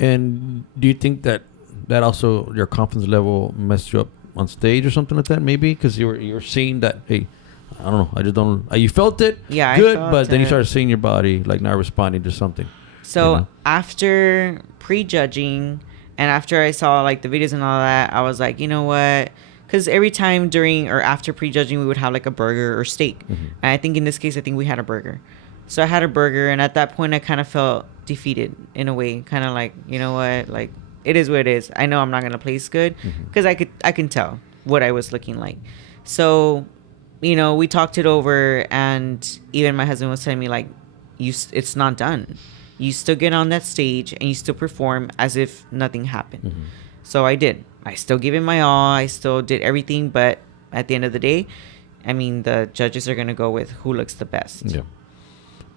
And do you think that also your confidence level messed you up on stage or something like that? Maybe because you're seeing that. Hey, I don't know. I just don't. You felt it. Yeah, good, I felt but then you it. started seeing your body like not responding to something. So you know? after prejudging and after I saw like the videos and all that, I was like, you know what? Because every time during or after prejudging, we would have like a burger or steak. Mm-hmm. And I think in this case, I think we had a burger. So I had a burger, and at that point, I kind of felt defeated in a way. Kind of like, you know what? Like, it is what it is. I know I'm not gonna place good because I can tell what I was looking like. So, you know, we talked it over, and even my husband was telling me like, it's not done. You still get on that stage and you still perform as if nothing happened. So I did. I still gave it my all. I still did everything, but at the end of the day, I mean, the judges are gonna go with who looks the best. Yeah.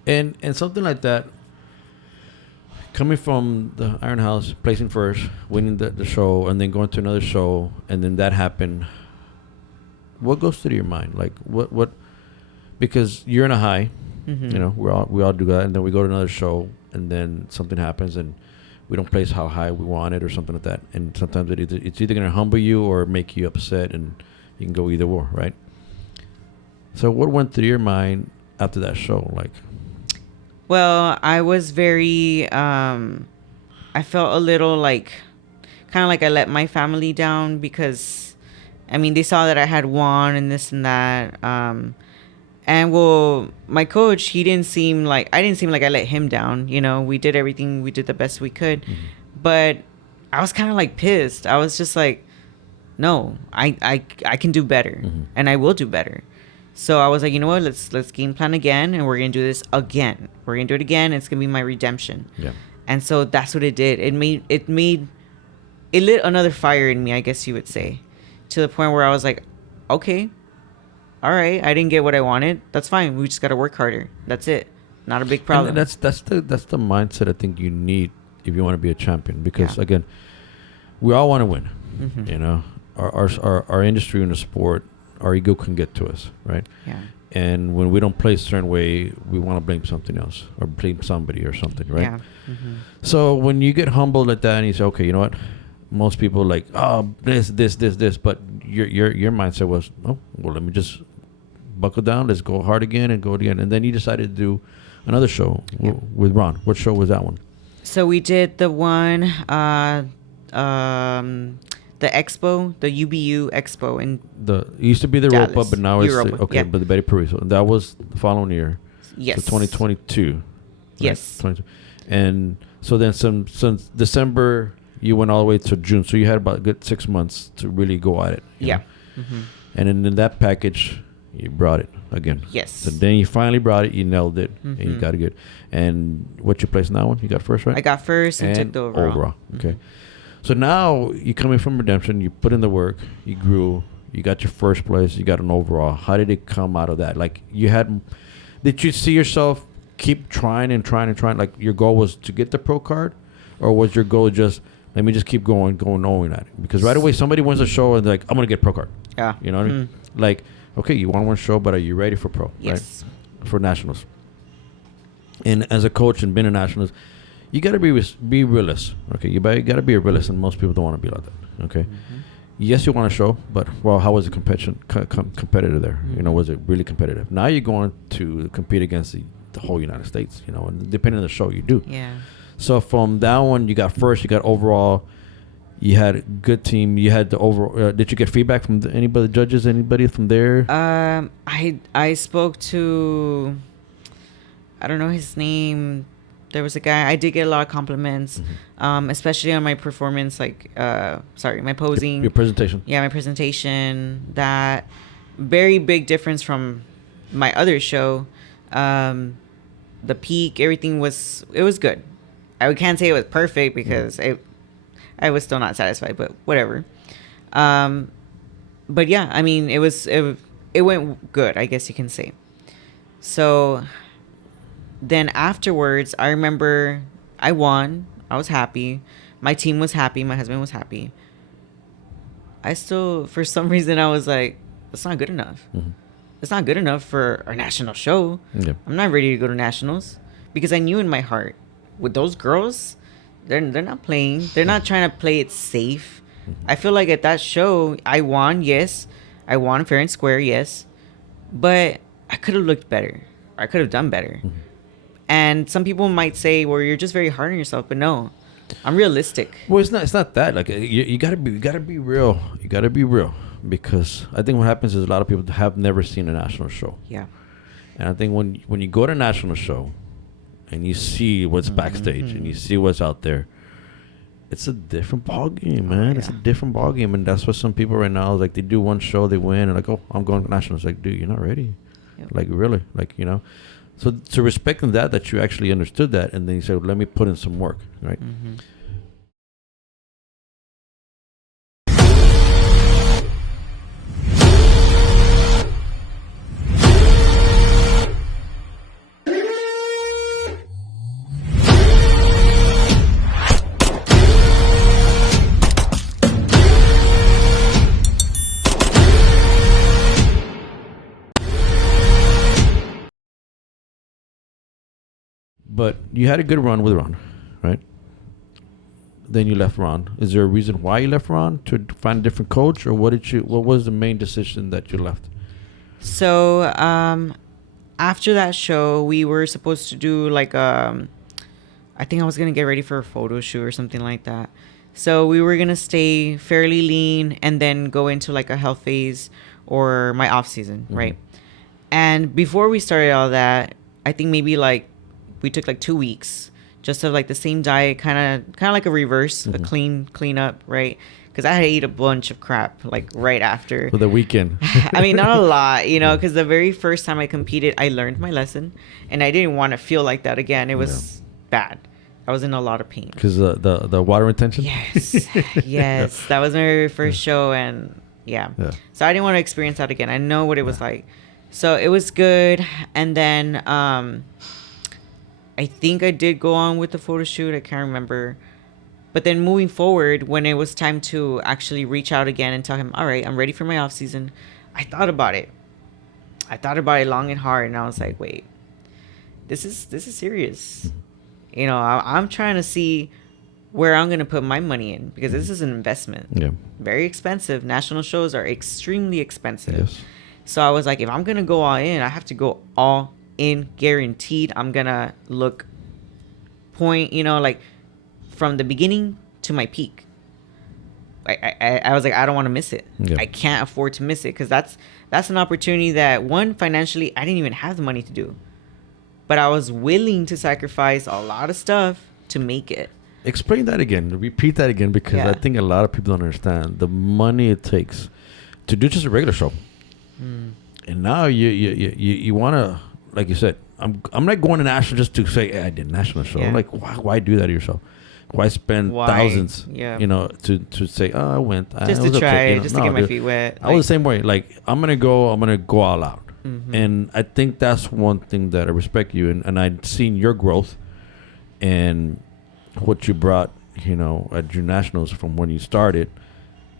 And something like that, coming from the Iron House, placing first, winning the show, and then going to another show, and then that happened. What goes through your mind? Like what? Because you're in a high, you know, we all do that, and then we go to another show, and then something happens, and we don't place how high we want it, or something like that. And sometimes it's either gonna humble you or make you upset, and you can go either or, right? So what went through your mind after that show, like? Well, I was very, I felt a little like, kind of like I let my family down because, I mean, they saw that I had won and this and that. And well, my coach, I didn't seem like I let him down. You know, we did everything. We did the best we could. But I was kind of like pissed. I was just like, no, I can do better and I will do better. So I was like, you know what? Let's game plan again, and we're gonna do this again. We're gonna do it again. It's gonna be my redemption. Yeah. And so that's what it did. It lit another fire in me, I guess you would say, to the point where I was like, okay, all right, I didn't get what I wanted. That's fine. We just gotta work harder. That's it. Not a big problem. And that's the mindset I think you need if you want to be a champion. Because again, we all want to win. You know, our industry in the sport. Our ego can get to us, right? Yeah. And when we don't play a certain way, we want to blame something else or blame somebody or something, right? Yeah. So when you get humbled at that and you say, okay, you know what? Most people like, oh, this, but your mindset was, oh, well, let me just buckle down. Let's go hard again and go again. And then you decided to do another show with Ron. What show was that one? So we did the one, the expo, the UBU expo in it used to be the Dallas, rope up, but now it's Europa, okay. yeah. But the Betty Pariso, that was the following year. Yes. So 2022. Right? Yes. 22. And so then since December you went all the way to June, so you had about a good 6 months to really go at it. You know? And then in that package, you brought it again. Yes. So then you finally brought it. You nailed it, and you got it good. And what you placed in that one? You got first, right? I got first and took the overall. Okay. So now you're coming from redemption. You put in the work. You grew. You got your first place. You got an overall. How did it come out of that? Like did you see yourself keep trying and trying and trying? Like your goal was to get the pro card, or was your goal just let me just keep going knowing that? Because right away somebody wins a show and they're like, I'm gonna get pro card. Yeah. You know what I mean? Like, okay, you won one show, but are you ready for pro? Yes. Right? For nationals. And as a coach and being a nationals, you got to be realist. Okay, you got to be a realist, and most people don't want to be like that. Okay. Yes, you want to show, but well, how was the competitive there? You know, was it really competitive? Now you're going to compete against the whole United States. You know, and depending on the show, you do. Yeah. So from that one, you got first, you got overall, you had a good team, you had the overall. Did you get feedback from anybody, judges, anybody from there? I spoke to, I don't know his name. There was a guy. I did get a lot of compliments, especially on my performance, my posing. Your presentation. Yeah, my presentation. That very big difference from my other show. The peak, everything was good. I can't say it was perfect because I was still not satisfied, but whatever. But yeah, I mean, it went good, I guess you can say. So then afterwards, I remember I won. I was happy. My team was happy. My husband was happy. I still, for some reason, I was like, that's not good enough. It's not good enough for our national show. Yeah. I'm not ready to go to nationals because I knew in my heart with those girls, they're not playing. They're not trying to play it safe. I feel like at that show, I won, yes. I won fair and square, yes. But I could have looked better. I could have done better. And some people might say, well, you're just very hard on yourself. But no, I'm realistic. Well, it's not that. Like you gotta be real. You gotta be real, because I think what happens is a lot of people have never seen a national show. Yeah. And I think when you go to a national show, and you see what's backstage and you see what's out there, it's a different ball game, man. It's a different ball game, and that's what some people right now like. They do one show, they win, and like, oh, I'm going to nationals. Like, dude, you're not ready. Yep. Like, really, like, you know. So respecting that you actually understood that, and then you said, let me put in some work, right? But you had a good run with Ron, right? Then you left Ron. Is there a reason why you left Ron? To find a different coach, or what was the main decision that you left? So after that show, we were supposed to do like I think I was gonna get ready for a photo shoot or something like that. So we were gonna stay fairly lean and then go into like a health phase or my off season, right? And before we started all that, I think maybe like we took like 2 weeks just of like the same diet, kind of like a reverse, a clean up, right? Because I had ate a bunch of crap like right after. For the weekend. I mean, not a lot, you know, because the very first time I competed, I learned my lesson, and I didn't want to feel like that again. It was bad. I was in a lot of pain. Because the water retention? Yes. Yes. That was my very first show, and yeah. So I didn't want to experience that again. I know what it was like. So it was good. And then I think I did go on with the photo shoot. I can't remember. But then moving forward, when it was time to actually reach out again and tell him, all right, I'm ready for my off season, I thought about it. I thought about it long and hard, and I was like, wait, this is serious. You know, I'm trying to see where I'm going to put my money in, because this is an investment. Yeah. Very expensive. National shows are extremely expensive. Yes. So I was like, if I'm going to go all in, I have to go all in, guaranteed. I'm going to look point, you know, like from the beginning to my peak. I was like, I don't want to miss it. Yeah. I can't afford to miss it, because that's an opportunity that, one, financially, I didn't even have the money to do. But I was willing to sacrifice a lot of stuff to make it. Explain that again. Repeat that again, because I think a lot of people don't understand the money it takes to do just a regular show. And now you want to, like you said, I'm not going to national just to say, hey, I did a national show. I'm like, why do that to yourself? Why spend thousands, you know, to say, oh, I went. Just to try, okay, you know? Just to get my feet wet. I was the same way. Like, I'm going to go all out. And I think that's one thing that I respect you. And I'd seen your growth and what you brought, you know, at your nationals from when you started.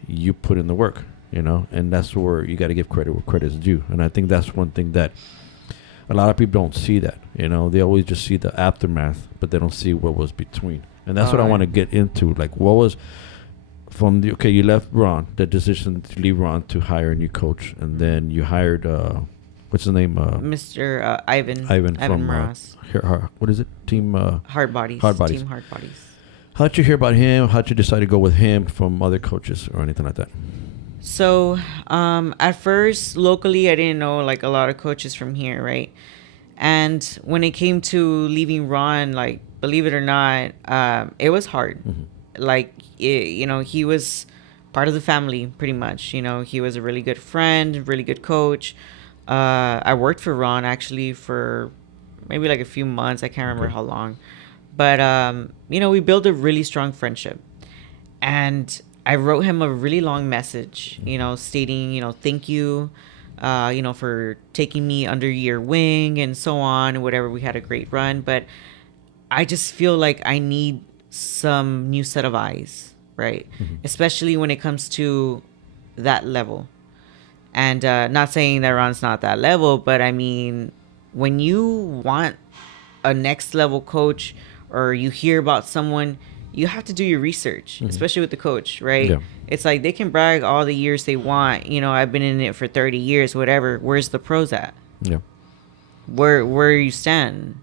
You put in the work, you know, and that's where you got to give credit where credit is due. And I think that's one thing that a lot of people don't see that, you know. They always just see the aftermath, but they don't see what was between. And that's what I want to get into. Like, what was from the, okay, you left Ron, the decision to leave Ron to hire a new coach. And then you hired, what's his name? Mr. Ivan from Moraz. What is it? Team Hard Bodies. Team Hard Bodies. How'd you hear about him? How'd you decide to go with him from other coaches or anything like that? So at first, locally, I didn't know like a lot of coaches from here, right? And when it came to leaving Ron, like, believe it or not, it was hard. Like, you know, he was part of the family pretty much. You know, he was a really good friend, really good coach. I worked for Ron actually for maybe like a few months. I can't remember how long. But, you know, we built a really strong friendship. And I wrote him a really long message, you know, stating, you know, thank you, you know, for taking me under your wing and so on and whatever. We had a great run. But I just feel like I need some new set of eyes, right? Especially when it comes to that level. And not saying that Ron's not that level, but I mean, when you want a next level coach or you hear about someone, you have to do your research, especially with the coach, right? Yeah. It's like they can brag all the years they want. You know, I've been in it for 30 years, whatever. Where's the pros at? Yeah. Where you stand?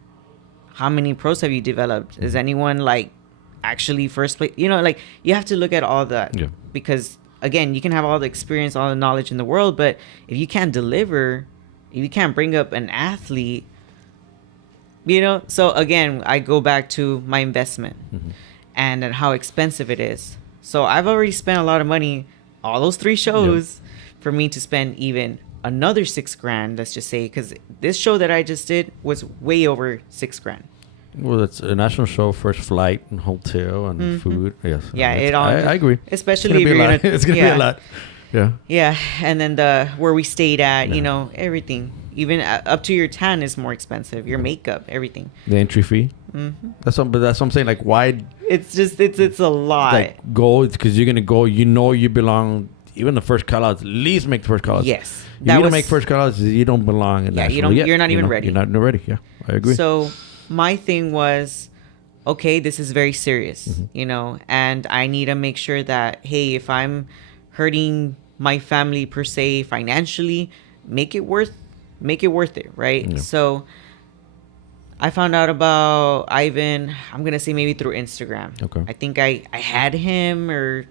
How many pros have you developed? Is anyone like actually first place? You know, like you have to look at all that. Yeah. Because again, you can have all the experience, all the knowledge in the world, but if you can't deliver, if you can't bring up an athlete, you know. So again, I go back to my investment and then how expensive it is. So I've already spent a lot of money, all those 3 shows, for me to spend even another $6,000, let's just say, because this show that I just did was way over $6,000. Well, it's a national show, first flight and hotel and food. Yes. Yeah, it all. I agree. Especially if you're gonna. It's gonna be a lot. Yeah. Yeah, and then where we stayed at, you know, everything, even up to your tan is more expensive. Your makeup, everything. The entry fee. That's what I'm saying. Like, why? It's just it's a lot. Like, go because you're gonna go. You know, you belong. Even the first call outs, at least make the first call outs. Yes. If you don't make first call outs, you don't belong in that. Yeah, you're not even ready. You're not ready. Yeah, I agree. So my thing was, okay, this is very serious, you know, and I need to make sure that, hey, if I'm hurting my family per se financially, make it worth it, right? Yeah. So I found out about Ivan, I'm gonna say maybe through Instagram. Okay. I think I had him, or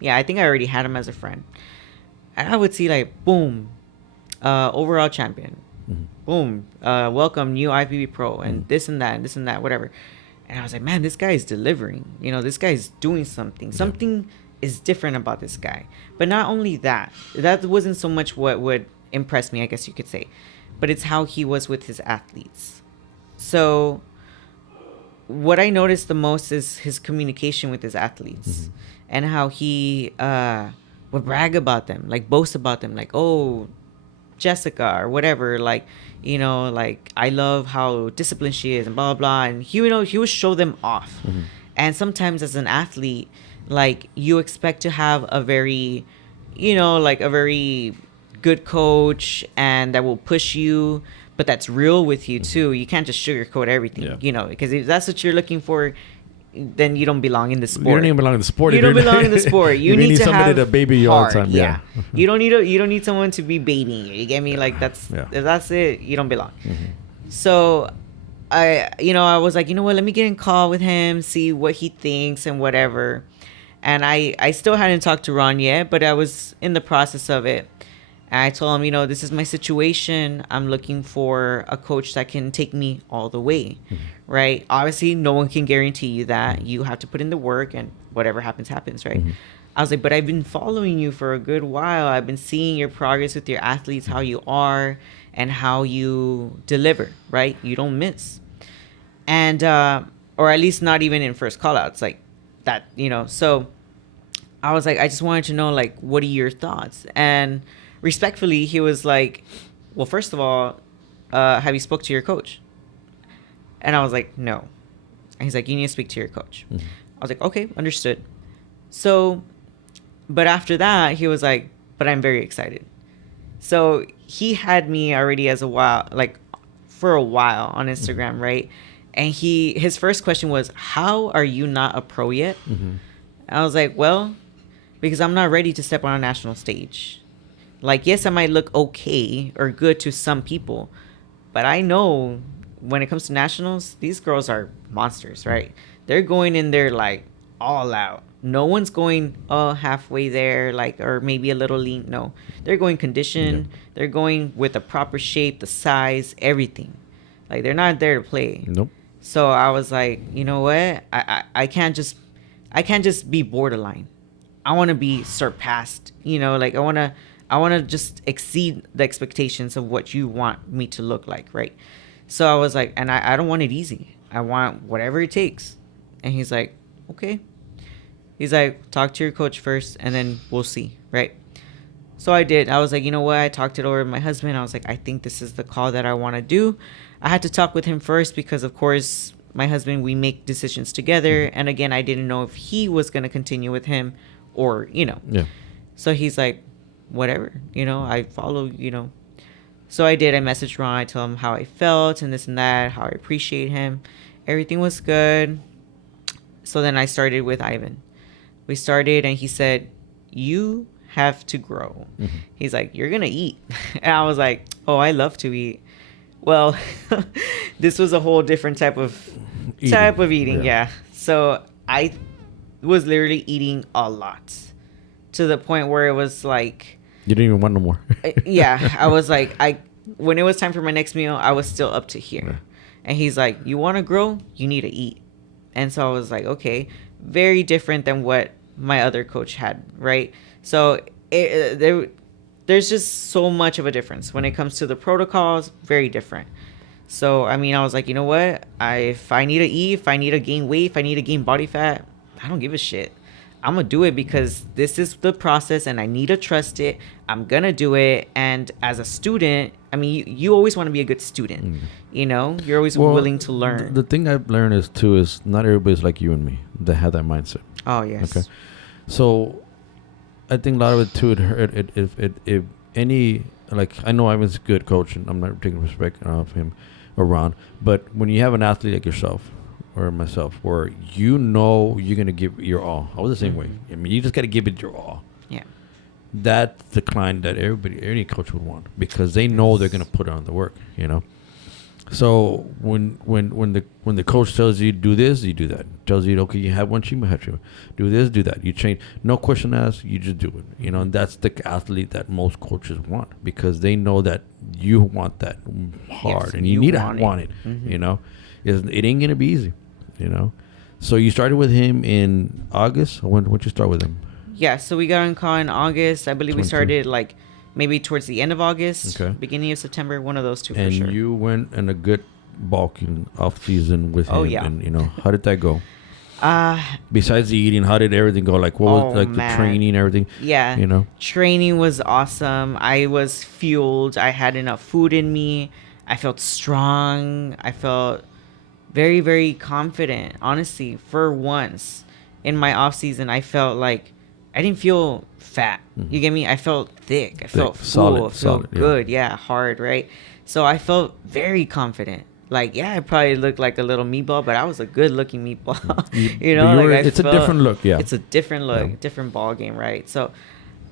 yeah, I think I already had him as a friend. And I would see like, boom, overall champion. Boom, welcome, new IFBB Pro, and this and that, and this and that, whatever. And I was like, man, this guy is delivering. You know, this guy is doing something. Something is different about this guy. But not only that, that wasn't so much what would impress me, I guess you could say, but it's how he was with his athletes. So what I noticed the most is his communication with his athletes and how he would brag about them, like boast about them, like, oh, Jessica or whatever, like, you know, like, I love how disciplined she is and blah, blah, and he, you know, he would show them off. And sometimes as an athlete, like, you expect to have a very, you know, like a very good coach and that will push you, but that's real with you too. You can't just sugarcoat everything, you know, because if that's what you're looking for, then you don't belong in the sport. You don't even belong in the sport. You don't belong in the sport. You need to somebody have to baby you all the time. Yeah. You don't need someone to be baiting you. You get me? Like if that's it, you don't belong. So I was like, you know what? Let me get in call with him, see what he thinks and whatever. And I still hadn't talked to Ron yet, but I was in the process of it. And I told him, you know, this is my situation. I'm looking for a coach that can take me all the way, right? Obviously, no one can guarantee you that. You have to put in the work, and whatever happens, happens, right? I was like, but I've been following you for a good while. I've been seeing your progress with your athletes, how you are and how you deliver, right? You don't miss. And, or at least not even in first call-outs, like that, you know. So I was like, I just wanted to know, like, what are your thoughts? And respectfully, he was like, well, first of all, have you spoke to your coach? And I was like, no. And he's like, you need to speak to your coach. I was like, okay, understood. So, but after that, he was like, but I'm very excited. So he had me already for a while on Instagram, right? And his first question was, how are you not a pro yet? I was like, well, because I'm not ready to step on a national stage. Like, yes, I might look okay or good to some people, but I know when it comes to nationals, these girls are monsters, right? They're going in there like all out. No one's going halfway there, like, or maybe a little lean. No, they're going conditioned. They're going with the proper shape, the size, everything. Like, they're not there to play. Nope. So I was like, you know what? I can't just be borderline. I want to be surpassed. You know, like I want to just exceed the expectations of what you want me to look like, right? So I was like, and I don't want it easy. I want whatever it takes. And he's like, okay. He's like, talk to your coach first, and then we'll see, right? So I did. I was like, you know what? I talked it over with my husband. I was like, I think this is the call that I want to do. I had to talk with him first because, of course, my husband, we make decisions together. And again, I didn't know if he was going to continue with him or, you know. Yeah. So he's like, whatever, you know, I follow, you know. So I did. I messaged Ron. I told him how I felt and this and that, how I appreciate him. Everything was good. So then I started with Ivan. We started, and he said, you have to grow. He's like, you're going to eat. And I was like, oh, I love to eat. Well, this was a whole different type of eating. Yeah. So I was literally eating a lot to the point where it was like, you didn't even want no more. Yeah. I was like, when it was time for my next meal, I was still up to here. Yeah. And he's like, you want to grow? You need to eat. And so I was like, okay, very different than what my other coach had, right? So there's just so much of a difference when it comes to the protocols. Very different. So I mean, I was like, you know what? If I need to eat, if I need to gain weight, if I need to gain body fat, I don't give a shit. I'm gonna do it because this is the process, and I need to trust it. I'm gonna do it. And as a student, I mean, you always want to be a good student. You know, you're always willing to learn. The thing I've learned is not everybody's like you and me that have that mindset. Oh yes. Okay. So I think a lot of it too. If any, like, I know Ivan's a good coach, and I'm not taking respect of him around, but when you have an athlete like yourself or myself, where you know you're gonna give your all. I was the same way. I mean, you just got to give it your all. Yeah. That's the client that any coach would want, because they know they're gonna put on the work. You know. So when the coach tells you do this, you do that. Tells you, okay, you have one cheat, you have to do this, do that. You change, no question asked, you just do it. You know, and that's the athlete that most coaches want, because they know that you want that hard, yes, and you need to want it. You know, it ain't gonna be easy. You know, so you started with him in August. When did you start with him? Yeah, so we got on call in August. I believe we started like maybe towards the end of August, beginning of September, one of those two for sure. And you went in a good bulking off season with him. Oh, yeah. And, you know, how did that go? Besides the eating, how did everything go? Like, what was like the training and everything? Yeah. You know? Training was awesome. I was fueled. I had enough food in me. I felt strong. I felt very, very confident. Honestly, for once in my off season, I felt like I didn't feel fat. You get me? I felt thick. I felt full. I felt good. Yeah, hard, right? So I felt very confident. Like, yeah, I probably looked like a little meatball, but I was a good looking meatball. You know, like it's a different look. Yeah, it's a different look, different ball game, right? So,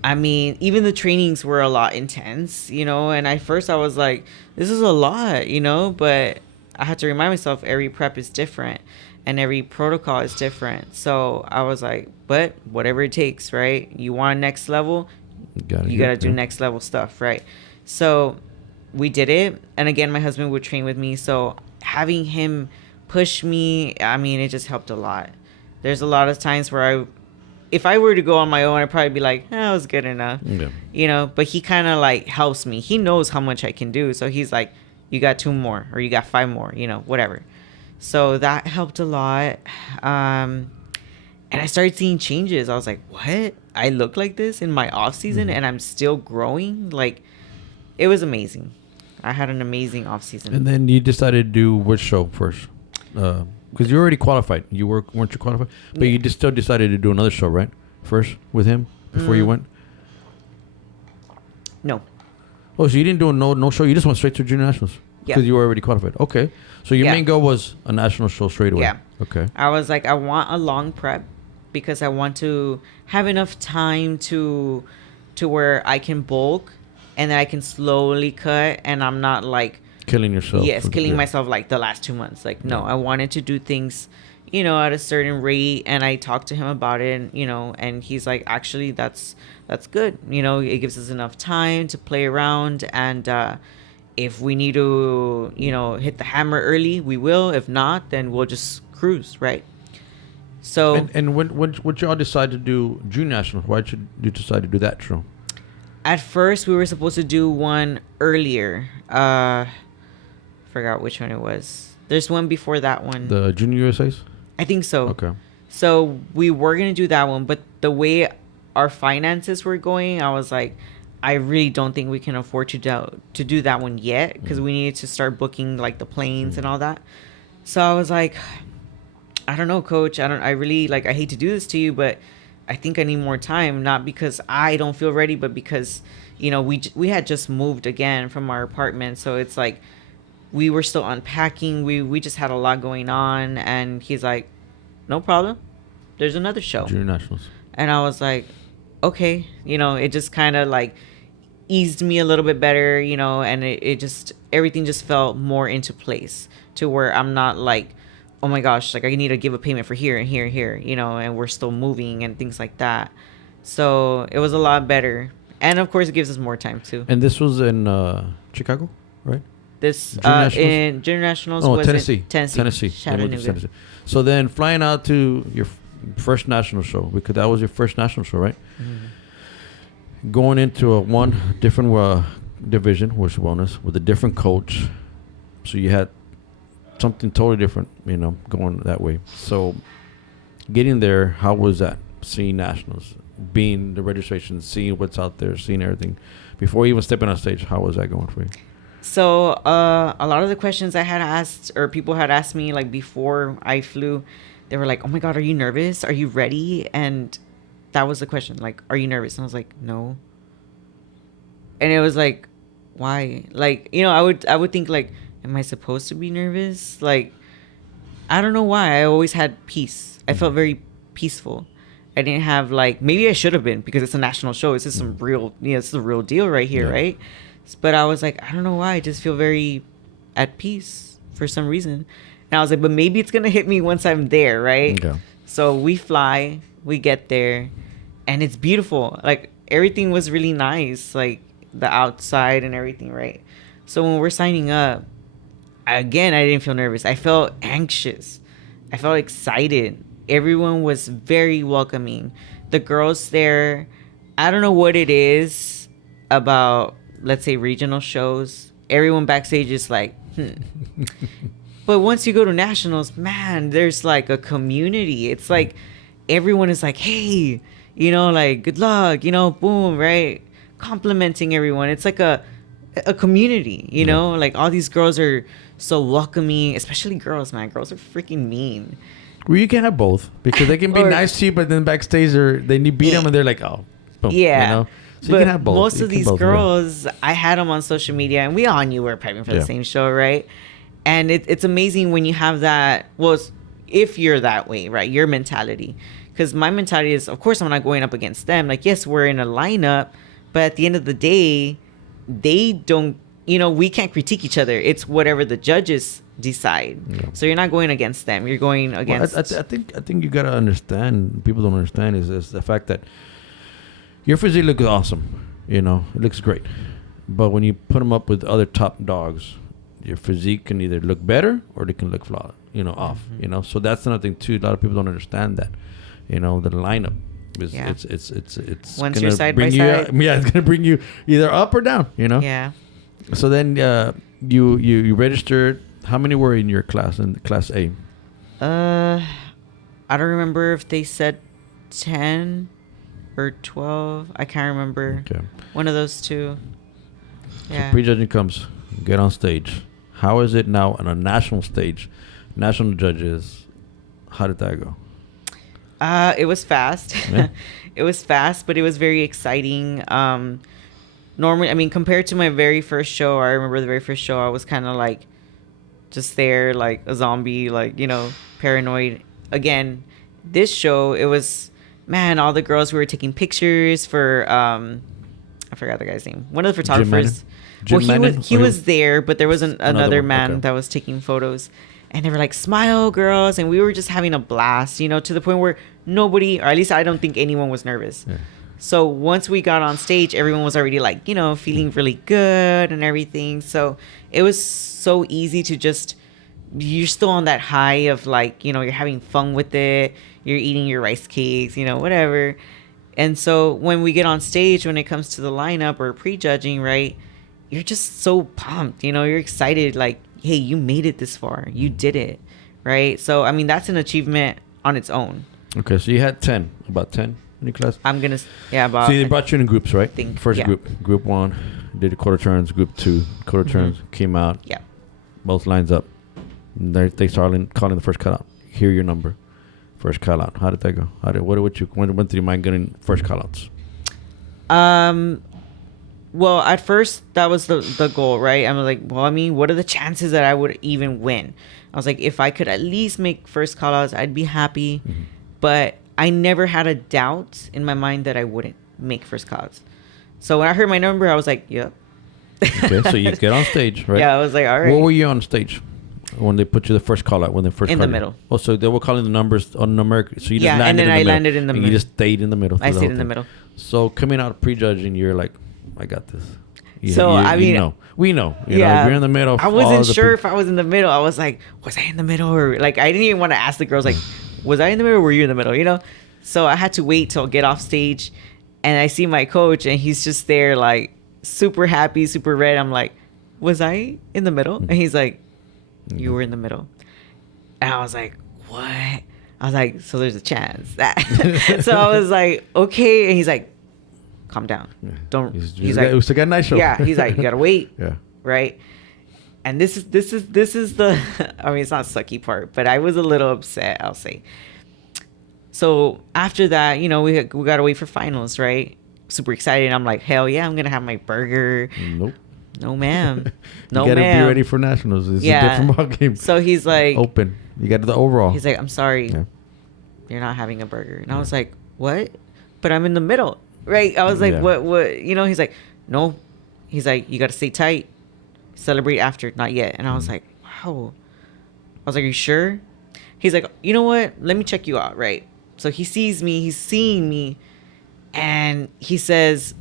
I mean, even the trainings were a lot intense, you know. And at first I was like, this is a lot, you know, but I had to remind myself every prep is different and every protocol is different. So I was like, but whatever it takes, right? You want next level, you got to do next level stuff, right? So we did it. And again, my husband would train with me. So having him push me, I mean, it just helped a lot. There's a lot of times where if I were to go on my own, I'd probably be like, that was good enough. Yeah. You know, but he kind of like helps me. He knows how much I can do. So he's like, you got 2 more or you got 5 more, you know, whatever. So that helped a lot. And I started seeing changes. I was like, what? I look like this in my off season and I'm still growing? Like, it was amazing. I had an amazing off season. And then you decided to do which show first? Because you already qualified. Weren't you qualified? But you just still decided to do another show, right? First with him before you went? No. Oh, so you didn't do no show? You just went straight to junior nationals? Because you were already qualified. Okay. So your main goal was a national show straight away. Yeah. Okay. I was like, I want a long prep because I want to have enough time to where I can bulk and then I can slowly cut and I'm not like killing yourself. Yes, killing myself like the last 2 months. Like, no, I wanted to do things, you know, at a certain rate. And I talked to him about it, and, you know, and he's like, actually, that's good. You know, it gives us enough time to play around. And if we need to, you know, hit the hammer early, we will. If not, then we'll just cruise, right? So. And when y'all decide to do junior nationals, why did you decide to do that show? At first, we were supposed to do one earlier. Forgot which one it was. There's one before that one. The Junior USA's? I think so. Okay. So we were going to do that one, but the way our finances were going, I was like, I really don't think we can afford to do that one yet because we needed to start booking like the planes and all that. So I was like, I don't know, coach. I really like, I hate to do this to you, but I think I need more time, not because I don't feel ready, but because, you know, we had just moved again from our apartment. So it's like, we were still unpacking. We just had a lot going on. And he's like, no problem. There's another show. Junior Nationals. And I was like, okay, it just kind of like eased me a little bit better, and it just, everything just felt more into place to where I'm not like, oh my gosh, like I need to give a payment for here and here and here, and we're still moving and things like that. So it was a lot better. And of course it gives us more time too. And this was in Chicago, right? This in Junior Nationals was Tennessee. in Tennessee. Tennessee. So then flying out to your first national show, because that was your first national show, right? Mm-hmm. Going into one different division, which was wellness, with a different coach. So you had something totally different, going that way. So getting there, how was that? Seeing nationals, being the registration, seeing what's out there, seeing everything. Before even stepping on stage, how was that going for you? So a lot of the questions I had asked, or people had asked me like before I flew, they were like, oh my God, are you nervous? Are you ready? And that was the question, like, are you nervous? And I was like, no. And it was like, why? Like, I would think like, am I supposed to be nervous? Like, I don't know why. I always had peace. I felt very peaceful. I didn't have like, maybe I should have been, because it's a national show. This is some real, it's the real deal right here, right? But I was like, I don't know why. I just feel very at peace for some reason. And I was like, but maybe it's going to hit me once I'm there, right? Okay. So we fly, we get there, and it's beautiful. Like, everything was really nice, like the outside and everything, right? So when we're signing up, again, I didn't feel nervous. I felt anxious. I felt excited. Everyone was very welcoming. The girls there, I don't know what it is about, let's say, regional shows. Everyone backstage is like, But once you go to nationals, man, there's like a community. It's like everyone is like, hey, like, good luck, boom, right? Complimenting everyone. It's like a community, like all these girls are so welcoming, especially girls, man. Girls are freaking mean. Well, you can have both, because they can be nice to you, but then backstage they beat them and they're like, oh, boom, yeah. So you can have both. Most of these girls, I had them on social media, and we all knew we were prepping for the same show, right? And it's amazing when you have that. Well, if you're that way, right? Your mentality. Because my mentality is, of course, I'm not going up against them. Like, yes, we're in a lineup, but at the end of the day, they don't, we can't critique each other. It's whatever the judges decide. Yeah. So you're not going against them. You're going against. Well, I think you gotta understand. People don't understand is the fact that your physique looks awesome. It looks great. But when you put them up with other top dogs, your physique can either look better or they can look flawed, off. Mm-hmm. So that's another thing too. A lot of people don't understand that. The lineup is it's once you're side by side. It's gonna bring you either up or down. Yeah. So then you registered. How many were in your class, in class A? I don't remember if they said 10 or 12. I can't remember. Okay. One of those two. Yeah. So prejudging comes. Get on stage. How is it now on a national stage? National judges. How did that go? It was fast. Yeah. It was fast, but it was very exciting. Normally, compared to my very first show, I remember the very first show, I was kind of like just there, like a zombie, like, paranoid. Again, this show, it was, man, all the girls who were taking pictures for, I forgot the guy's name. One of the photographers. He was there, but there was another man that was taking photos. And they were like, smile, girls. And we were just having a blast, to the point where nobody, or at least I don't think anyone was nervous. Yeah. So once we got on stage, everyone was already like, feeling really good and everything. So it was so easy to just, you're still on that high of like, you're having fun with it. You're eating your rice cakes, whatever. And so when we get on stage, when it comes to the lineup or prejudging, right, you're just so pumped, you're excited. Like, hey, you made it this far. You did it, right? So, that's an achievement on its own. Okay, so you had about 10 in your class? About. So they brought you in groups, right? First yeah. Group 1, did the quarter turns. Group 2, quarter turns, came out. Yeah. Both lines up. They started calling the first cutout. Hear your number. First call out. How did that go? What went through your mind getting first call outs? Well, at first that was the goal, right? I was like, well, I mean, what are the chances that I would even win? I was like, if I could at least make first call outs, I'd be happy. Mm-hmm. But I never had a doubt in my mind that I wouldn't make first call outs. So when I heard my number, I was like, yep. Okay, so you get on stage, right? Yeah, I was like, all right. What were you on stage when they put you the first call out? When they first In the called you? middle. Oh, so they were calling the numbers on numeric. So you just Yeah, and landed then in the I middle. landed in the and middle. You just stayed in the middle. I through stayed whole in the thing. middle. So coming out of prejudging, you're like, I got this. So, I mean, know. We know. You yeah, know, if you're in the middle. I wasn't sure if I was in the middle. I was like, was I in the middle? Or like, I didn't even want to ask the girls, like, was I in the middle or were you in the middle? You know? So I had to wait till get off stage. And I see my coach and he's just there, like, super happy, super red. I'm like, was I in the middle? And he's like, you were in the middle. And I was like, what? I was like, so there's a chance. So I was like, okay. And he's like, calm down. Don't. He's like, it was a nice show. Yeah. He's like, you gotta wait. Yeah. Right. And this is the. I mean, it's not sucky part, but I was a little upset. I'll say. So after that, you know, we gotta wait for finals, right? Super excited. I'm like, hell yeah, I'm gonna have my burger. Nope. No, ma'am. No, you gotta ma'am. be ready for nationals. It's a Yeah. different ball game. So he's like, Open. You got the overall. he's like, I'm sorry, Yeah. you're not having a burger. And I was like, what? But I'm in the middle, right? I was like, Yeah. what? You know, he's like, no. He's like, you got to stay tight. Celebrate after, not yet. And I was like, wow. I was like, are you sure? He's like, you know what? Let me check you out, right? So he sees me, he's seeing me, and he says,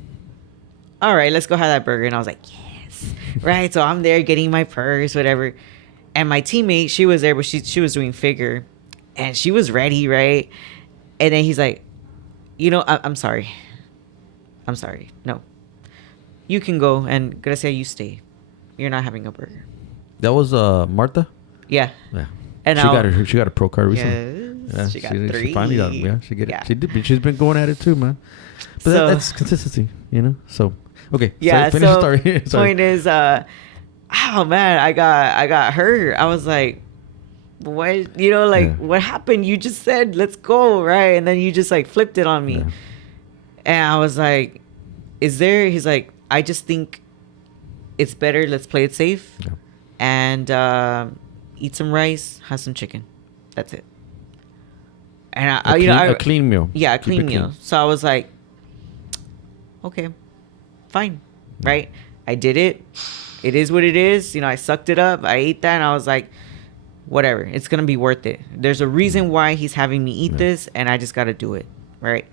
all right, let's go have that burger. And I was like, yes, right? So I'm there getting my purse, whatever. And my teammate, she was there, but she was doing figure, and she was ready, right? And then he's like, you know, I'm sorry. I'm sorry. No. You can go, and Grecia, you stay. You're not having a burger. That was Martha. Yeah. Yeah. And she got a pro card recently. Yes, she got 3. She finally got it. Yeah, she get Yeah. it. She did. She's been going at it too, man. But So- that's consistency, you know. So okay. Yeah. Finish the So story. Sorry. point is, oh man, I got hurt. I was like, what? You know, like what happened? You just said let's go, right? And then you just like flipped it on me, Yeah. and I was like, is there? He's like, I just think it's better. Let's play it safe, Yeah. and eat some rice, have some chicken. That's it. And A clean meal. Yeah, a Keep clean it meal. So I was like, okay, fine, right? I did it. It is what it is. You know, I sucked it up. I ate that, and I was like, whatever. It's gonna be worth it. There's a reason why he's having me eat this, and I just gotta do it, right?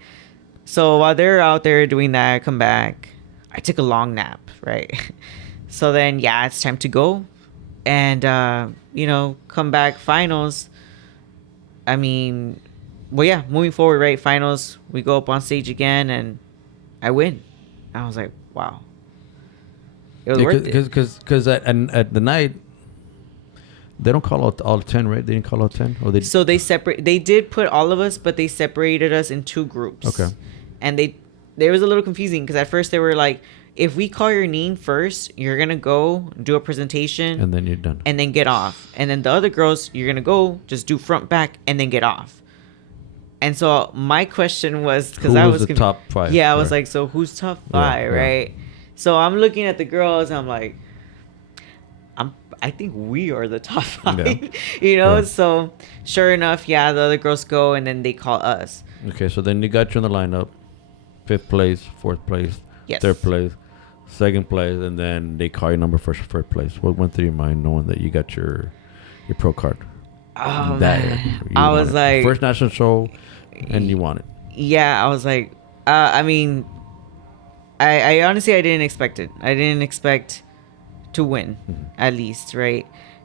So while they're out there doing that, I come back. I took a long nap, right? So then, yeah, it's time to go, and you know, come back finals. I mean, well, yeah, moving forward, right? Finals, we go up on stage again, and I win. I was like, wow. It was worth it. Because at the night, they don't call out all 10, right? They didn't call out 10, or they. So they did put all of us, but they separated us in 2 groups. Okay. And they was a little confusing because at first they were like, if we call your name first, you're gonna go do a presentation, and then you're done. and then get off. And then the other girls, you're gonna go just do front back and then get off. And so my question was, because I was the top 5? Yeah, I was Right. like, so who's top 5, yeah. right? So I'm looking at the girls, and I'm like, I think we are the top 5, Yeah. you know. Yeah. So sure enough, yeah, the other girls go, and then they call us. Okay, so then you got you in the lineup, 5th place, 4th place, Yes. 3rd place, 2nd place, and then they call your number for 1st place. What went through your mind knowing that you got your pro card? Oh That man, you I want was it. like, first national show, and you want it. yeah, I was like, I mean, I honestly I didn't expect it. I didn't expect to win, at least, right?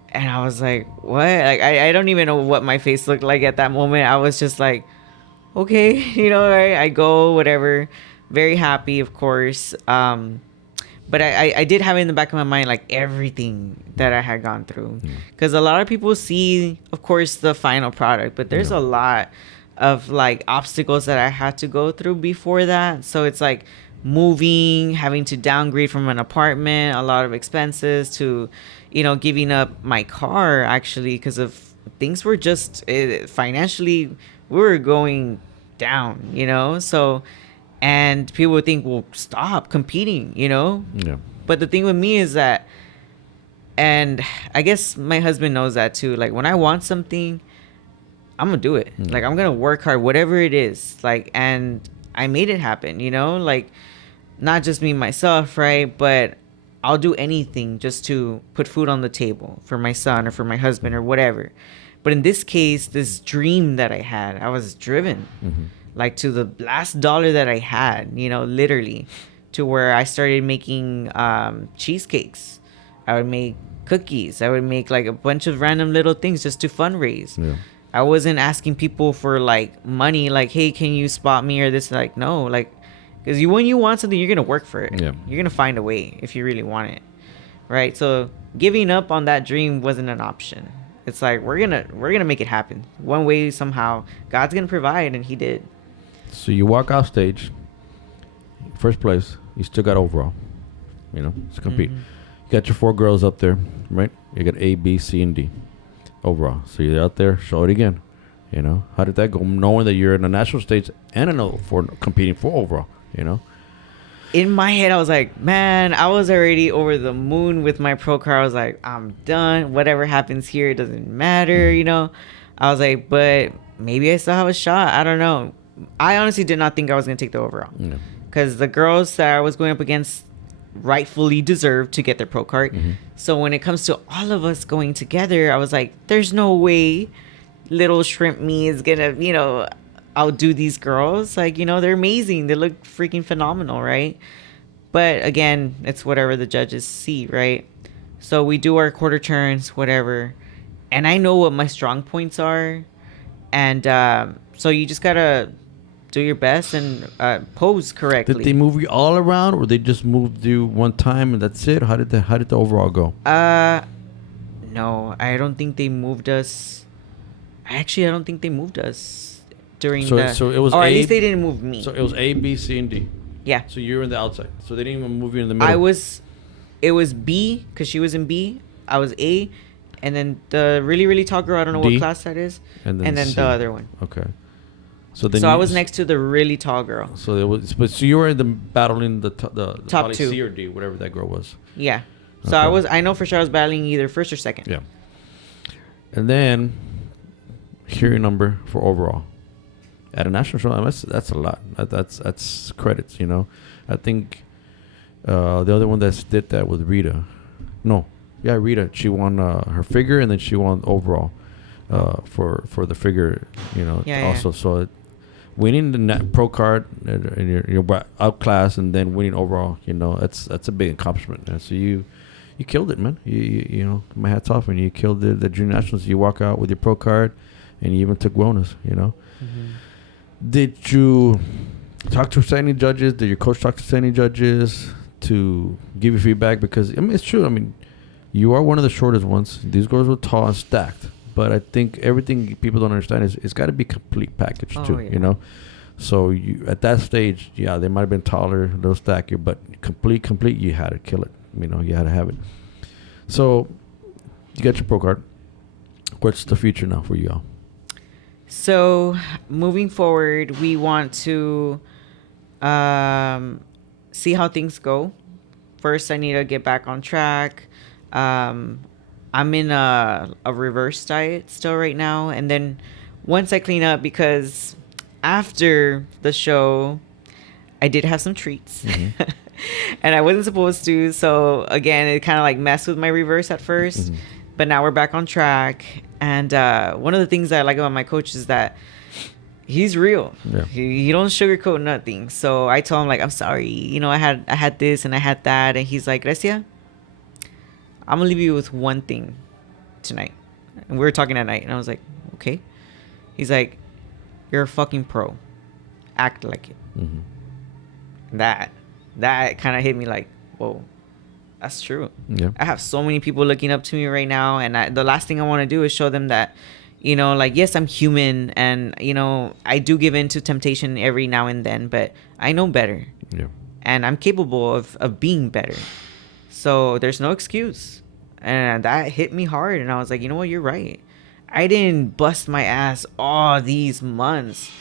And I was like, what? Like I don't even know what my face looked like at that moment. I was just like, okay, you know, right? I go, whatever. Very happy, of course. But I did have it in the back of my mind, like everything that I had gone through. Because a lot of people see, of course, the final product, but there's a lot of like obstacles that I had to go through before that. So it's like moving, having to downgrade from an apartment, a lot of expenses, to, you know, giving up my car actually, because of things were just financially, we were going down, you know. So And people would think, well, stop competing, you know? Yeah. But the thing with me is that, and I guess my husband knows that too. Like, when I want something, I'm going to do it. Like, I'm going to work hard, whatever it is. Like, and I made it happen, you know? Like, not just me, myself, right? But I'll do anything just to put food on the table for my son or for my husband or whatever. But in this case, this dream that I had, I was driven. Like, to the last dollar that I had, you know, literally, to where I started making cheesecakes. I would make cookies. I would make like a bunch of random little things just to fundraise. Yeah. I wasn't asking people for like money, like, hey, can you spot me or this? Like, no, like, because when you want something, you're going to work for it. Yeah. You're going to find a way if you really want it. Right. So giving up on that dream wasn't an option. It's like, we're going to make it happen one way, somehow. God's going to provide. And he did. So you walk off stage, first place, you still got overall, you know, to compete. You got your 4 girls up there, right? You got A, B, C, and D overall. So you're out there, show it again, you know. How did that go, knowing that you're in the national stage and for competing for overall, you know? In my head, I was like, man, I was already over the moon with my pro card. I was like, I'm done. Whatever happens here, it doesn't matter, you know. I was like, but maybe I still have a shot. I don't know. I honestly did not think I was going to take the overall. Because the girls that I was going up against rightfully deserved to get their pro card. So when it comes to all of us going together, I was like, there's no way little shrimp me is going to, you know, outdo these girls. Like, you know, they're amazing. They look freaking phenomenal, right? But again, it's whatever the judges see, right? So we do our quarter turns, whatever. And I know what my strong points are. And so you just got to do your best and pose correctly. Did they move you all around, or they just moved you one time and that's it? How did the overall go? No, I don't think they moved us. Actually, I don't think they moved us during So it was or A, at least they didn't move me. So it was A, B, C, and D. Yeah. So you were in the outside. So they didn't even move you in the middle. It was B because she was in B. I was A, and then the really, really tall girl, I don't know D, what class that is, and then C. the other one. Okay. So then I was next to the really tall girl. So it was, but you were in the battling the top 2, C or D, whatever that girl was. Yeah. So Okay. I know for sure I was battling either first or second. Yeah. And then here your number for overall at a national show. That's a lot. That's credits. You know, I think the other one that did that was Rita. No, yeah, Rita. She won her figure, and then she won overall for the figure. You know, also. So winning the pro card and your outclass, and then winning overall. You know, that's a big accomplishment. And so you killed it, man. You know, my hat's off, and you killed the junior nationals. You walk out with your pro card, and you even took wellness. You know. Did you talk to any judges? Did your coach talk to any judges to give you feedback? Because I mean, it's true. I mean, you are one of the shortest ones. These girls were tall and stacked, but I think everything people don't understand is it's got to be complete package too. Yeah. You know, so you at that stage, yeah, they might have been taller, a little stackier, but complete, you had to kill it. You know, you had to have it. So you got your pro card. What's the future now for you all? So moving forward, we want to see how things go. First, I need to get back on track. I'm in a reverse diet still right now. And then once I clean up, because after the show, I did have some treats. And I wasn't supposed to. So again, it kind of like messed with my reverse at first. But now we're back on track. And one of the things that I like about my coach is that he's real. Yeah. He don't sugarcoat nothing. So I told him, like, I'm sorry. You know, I had this and I had that. And he's like, Grecia, I'm going to leave you with one thing tonight. And we were talking at night. And I was like, okay. He's like, you're a fucking pro. Act like it. That kind of hit me like, whoa. That's true. Yeah. I have so many people looking up to me right now. And the last thing I want to do is show them that, you know, like, yes, I'm human. And, you know, I do give in to temptation every now and then. But I know better. Yeah. And I'm capable of being better. So there's no excuse. And that hit me hard. And I was like, you know what? You're right. I didn't bust my ass all these months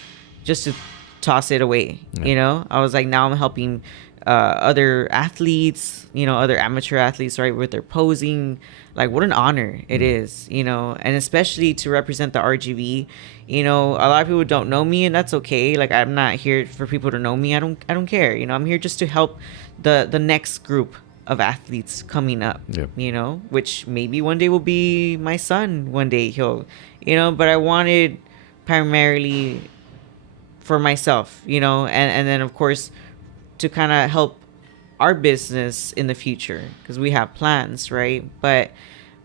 just to toss it away. You know, I was like, now I'm helping other athletes, you know, other amateur athletes, right, with their posing. Like, what an honor it is, you know, and especially to represent the RGV. You know, a lot of people don't know me, and that's okay. Like, I'm not here for people to know me. I don't care. You know, I'm here just to help the next group of athletes coming up. Yep. You know, which maybe one day will be my son. One day he'll, you know, but I wanted primarily for myself, you know, and then of course to kind of help our business in the future, because we have plans, right? But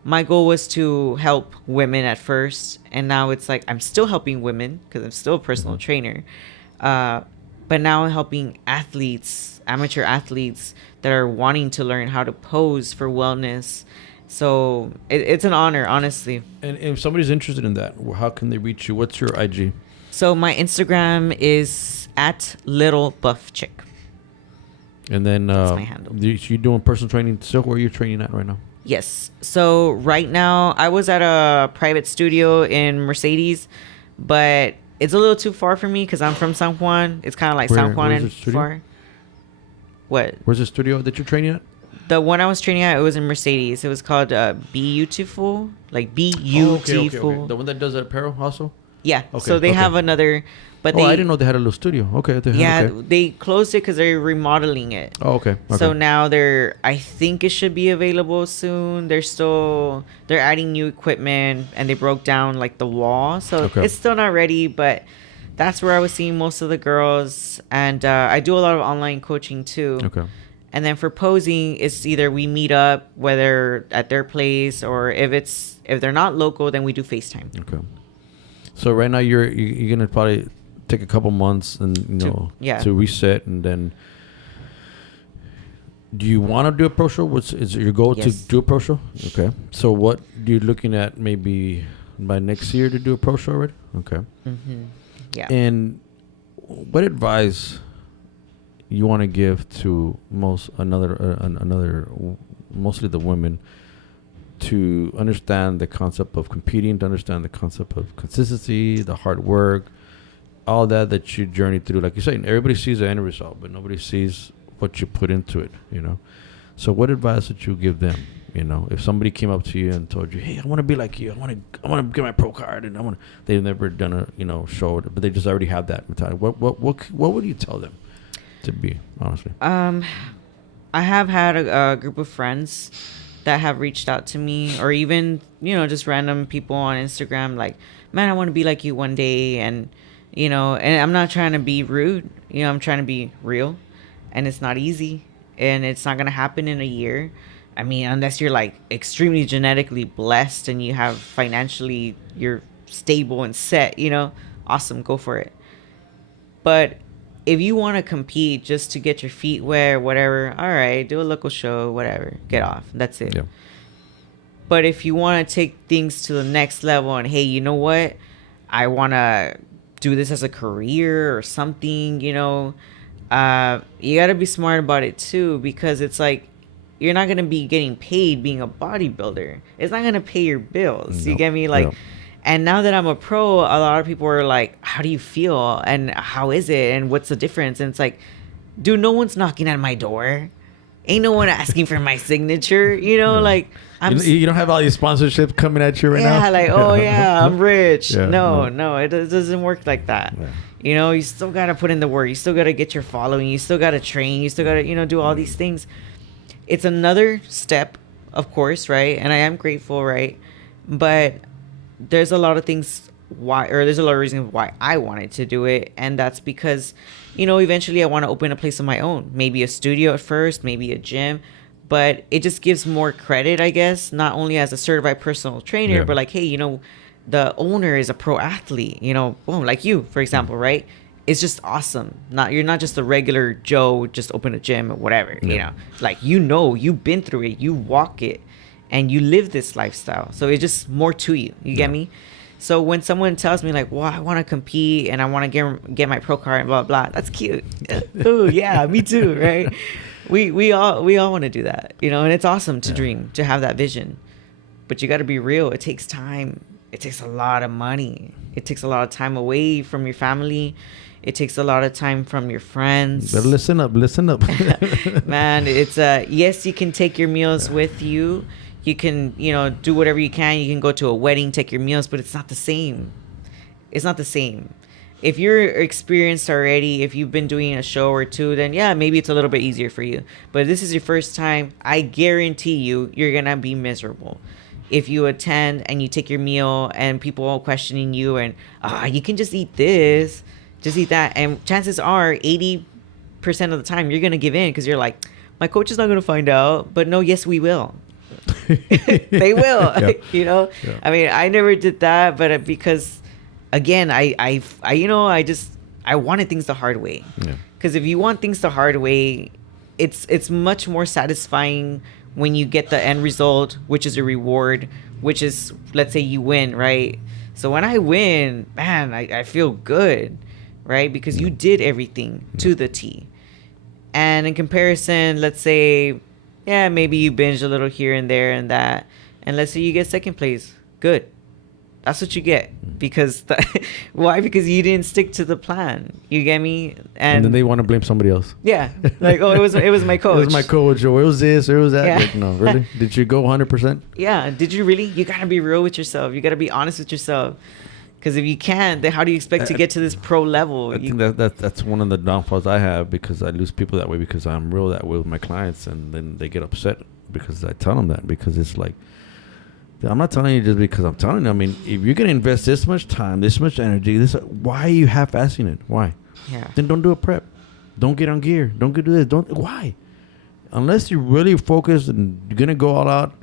my goal was to help women at first, and now it's like I'm still helping women because I'm still a personal trainer, but now I'm helping athletes, amateur athletes that are wanting to learn how to pose for wellness. So it's an honor, honestly. And if somebody's interested in that, how can they reach you? What's your IG? So my Instagram is @littlebuffchick. And then That's my handle. You doing personal training still? Where are you training at right now? Yes. So right now I was at a private studio in Mercedes, but it's a little too far for me because I'm from San Juan. It's kind of like San Juan and far. What? Where's the studio that you're training at? The one I was training at, it was in Mercedes. It was called Beautiful, like Beautiful. Okay. The one that does that apparel also? Yeah. Okay, So they have another, but I didn't know they had a little studio. Okay. They closed it because they're remodeling it. Oh, okay. So now I think it should be available soon. They're adding new equipment, and they broke down like the wall. So it's still not ready, but that's where I was seeing most of the girls. And I do a lot of online coaching too. Okay. And then for posing, it's either we meet up, whether at their place, or if they're not local, then we do FaceTime. Okay. So right now you're gonna probably take a couple months and to reset, and then do you want to do a pro show? Is your goal to do a pro show? Okay. So what you're looking at maybe by next year to do a pro show already? Okay. Mm-hmm. Yeah. And what advice you want to give to mostly the women to understand the concept of competing, to understand the concept of consistency, the hard work, all that you journey through? Like you say, everybody sees the end result, but nobody sees what you put into it, you know? So what advice would you give them? You know, if somebody came up to you and told you, "Hey, I want to be like you. I want to get my pro card, and they've never done a show, but they just already have that mentality." What would you tell them to be, honestly? I have had a group of friends that have reached out to me, or even, just random people on Instagram, like, "Man, I want to be like you one day." And, and I'm not trying to be rude, I'm trying to be real, and it's not easy, and it's not going to happen in a year. I mean, unless you're like extremely genetically blessed and you have financially, you're stable and set, awesome, go for it. But if you want to compete just to get your feet wet or whatever, all right, do a local show, whatever, get off. That's it. Yeah. But if you want to take things to the next level and, hey, you know what? I want to do this as a career or something, you got to be smart about it too, because it's like, you're not going to be getting paid being a bodybuilder. It's not going to pay your bills. You get me? Like, and now that I'm a pro, a lot of people are like, how do you feel? And how is it? And what's the difference? And it's like, dude, no one's knocking at my door. Ain't no one asking for my signature. Like, you don't have all these sponsorships coming at you right now? Yeah, like, oh, yeah, I'm rich. No, it doesn't work like that. Yeah. You still got to put in the work. You still got to get your following. You still got to train. You still got to, do all these things. It's another step, of course, right? And I am grateful, right? But there's a lot of things there's a lot of reasons why I wanted to do it. And that's because, eventually I want to open a place of my own. Maybe a studio at first, maybe a gym. But it just gives more credit, I guess, not only as a certified personal trainer, but like, hey, the owner is a pro athlete, boom, like you, for example, right? It's just awesome. You're not just a regular Joe, just open a gym or whatever, like, you've been through it, you walk it, and you live this lifestyle. So it's just more to you. You get me? So when someone tells me like, well, I want to compete and I want to get my pro card and blah, blah, that's cute. Oh yeah, me too. Right. We all want to do that, and it's awesome to dream, to have that vision, but you got to be real. It takes time. It takes a lot of money. It takes a lot of time away from your family. It takes a lot of time from your friends. Better listen up. Man, it's yes, you can take your meals with you. You can, do whatever you can. You can go to a wedding, take your meals, but it's not the same. It's not the same. If you're experienced already, if you've been doing a show or two, then yeah, maybe it's a little bit easier for you. But if this is your first time, I guarantee you're going to be miserable. If you attend and you take your meal and people are questioning you and, you can just eat this, just eat that. And chances are 80% of the time you're going to give in because you're like, my coach is not going to find out. But no, yes, we will. They will, Yeah. I mean, I never did that, but because again, I wanted things the hard way. Because if you want things the hard way, it's much more satisfying when you get the end result, which is a reward, which is, let's say you win, right? So when I win, man, I feel good, right? Because you did everything to the T. And in comparison, let's say, yeah, maybe you binge a little here and there and that. And let's say you get second place. Good. That's what you get. Because why? Because you didn't stick to the plan. You get me? And then they want to blame somebody else. Yeah. Like, oh, it was my coach. It was my coach, or it was this, or it was that. Yeah. Like, no, really? Did you go 100%? Yeah. Did you really? You got to be real with yourself. You got to be honest with yourself. Because if you can't, then how do you expect to get to this pro level? I think that's one of the downfalls I have, because I lose people that way, because I'm real that way with my clients, and then they get upset because I tell them that, because it's like, I'm not telling you just because I'm telling you. I mean, if you're going to invest this much time, this much energy, why are you half-assing it? Why? Yeah. Then don't do a prep. Don't get on gear. Don't do this. Why? Unless you're really focused and you're going to go all out,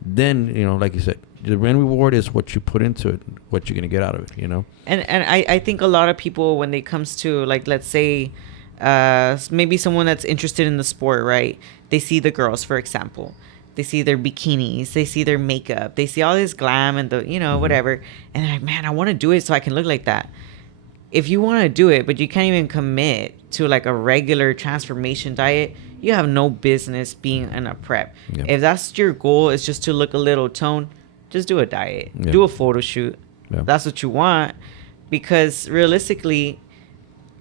then, like you said, the end reward is what you put into it, what you're going to get out of it, And I think a lot of people, when it comes to, like, let's say, maybe someone that's interested in the sport, right? They see the girls, for example. They see their bikinis, they see their makeup, they see all this glam and the, whatever. And they're like, man, I want to do it so I can look like that. If you want to do it, but you can't even commit to like a regular transformation diet, you have no business being in a prep. Yeah. If that's your goal, is just to look a little toned, just do a diet, do a photo shoot. Yeah. That's what you want. Because realistically,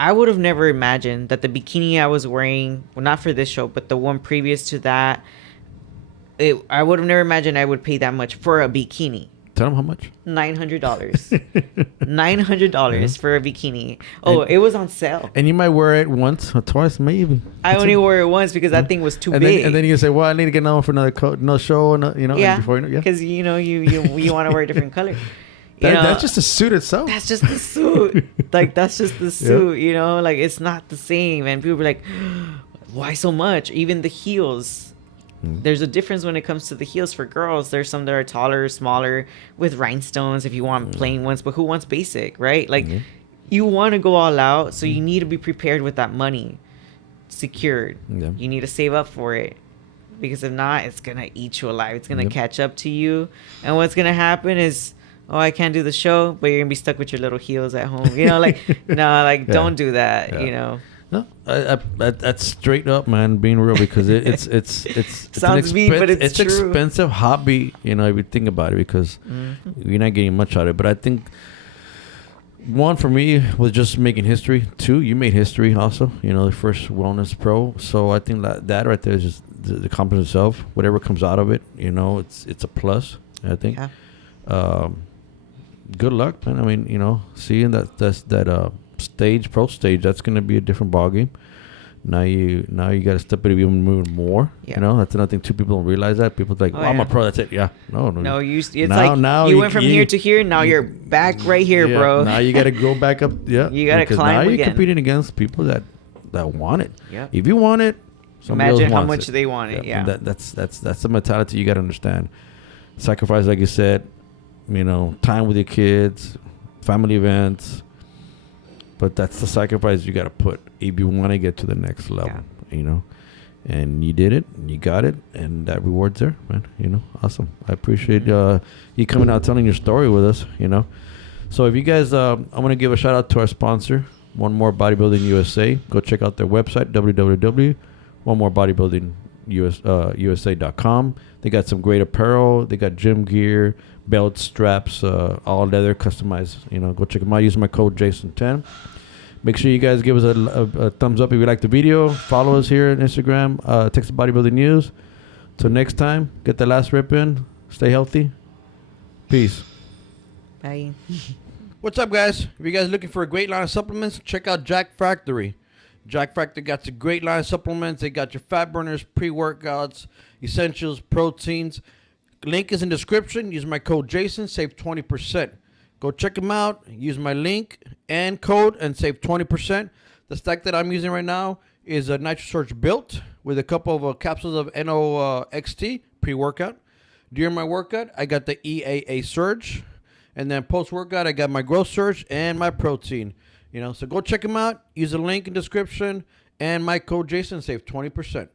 I would have never imagined that the bikini I was wearing, well, not for this show, but the one previous to that, I would have never imagined I would pay that much for a bikini. Tell them how much. $900. $900 for a bikini. Oh, it was on sale. And you might wear it once or twice, maybe. I only wore it once because that thing was too big. And then you say, "Well, I need to get on for another show." Yeah. Before because you want to wear a different color. That's just a suit itself. That's just the suit. Like, that's just the suit. Yeah. Like, it's not the same. And people be like, "Why so much?" Even the heels. There's a difference when it comes to the heels for girls. There's some that are taller, smaller, with rhinestones if you want plain ones, but who wants basic, right? Like, you want to go all out, so you need to be prepared with that money secured. Yeah. You need to save up for it, because if not, it's going to eat you alive. It's going to catch up to you. And what's going to happen is, I can't do the show, but you're going to be stuck with your little heels at home. Don't do that, No, that's straight up, man. Being real, because it's sounds mean, but it's true. Expensive hobby, if you think about it, because you're not getting much out of it. But I think one for me was just making history. Two, you made history also. The first wellness pro. So I think that right there is just the conference itself. Whatever comes out of it, it's a plus. I think. Yeah. Good luck, man. I mean, seeing that pro stage, that's going to be a different ballgame. Now you got to step it even more. Yeah. That's another thing too. People don't realize that. People think, I'm a pro. That's it. Yeah. No. It's now you went from here to here. Now you're back right here, bro. Now you got to go back up. Yeah. You got to climb. Now you're competing against people that want it. Yeah. If you want it, imagine how much they want it. Yeah. That's the mentality you got to understand. Sacrifice, like you said. Time with your kids, family events. But that's the sacrifice you got to put if you want to get to the next level, And you did it, and you got it, and that reward's there, man. Awesome. I appreciate you coming out telling your story with us, So if you guys, I'm going to give a shout out to our sponsor, One More Bodybuilding USA. Go check out their website, www.onemorebodybuildingusa.com. They got some great apparel. They got gym gear, belts, straps, all leather, customized. Go check them out. Use my code Jason10. Make sure you guys give us a thumbs up if you like the video. Follow us here on Instagram, Texas Bodybuilding News. Till next time, get the last rip in. Stay healthy. Peace. Bye. What's up, guys? If you guys are looking for a great line of supplements, check out Jack Factory. Jack Factory got some great line of supplements. They got your fat burners, pre-workouts, essentials, proteins. Link is in the description. Use my code Jason, save 20%. Go check them out. Use my link and code and save 20%. The stack that I'm using right now is a NitroSurge Built with a couple of capsules of NOXT pre-workout. During my workout, I got the EAA Surge. And then post-workout, I got my Growth Surge and my protein. So go check them out. Use the link in the description and my code Jason, save 20%.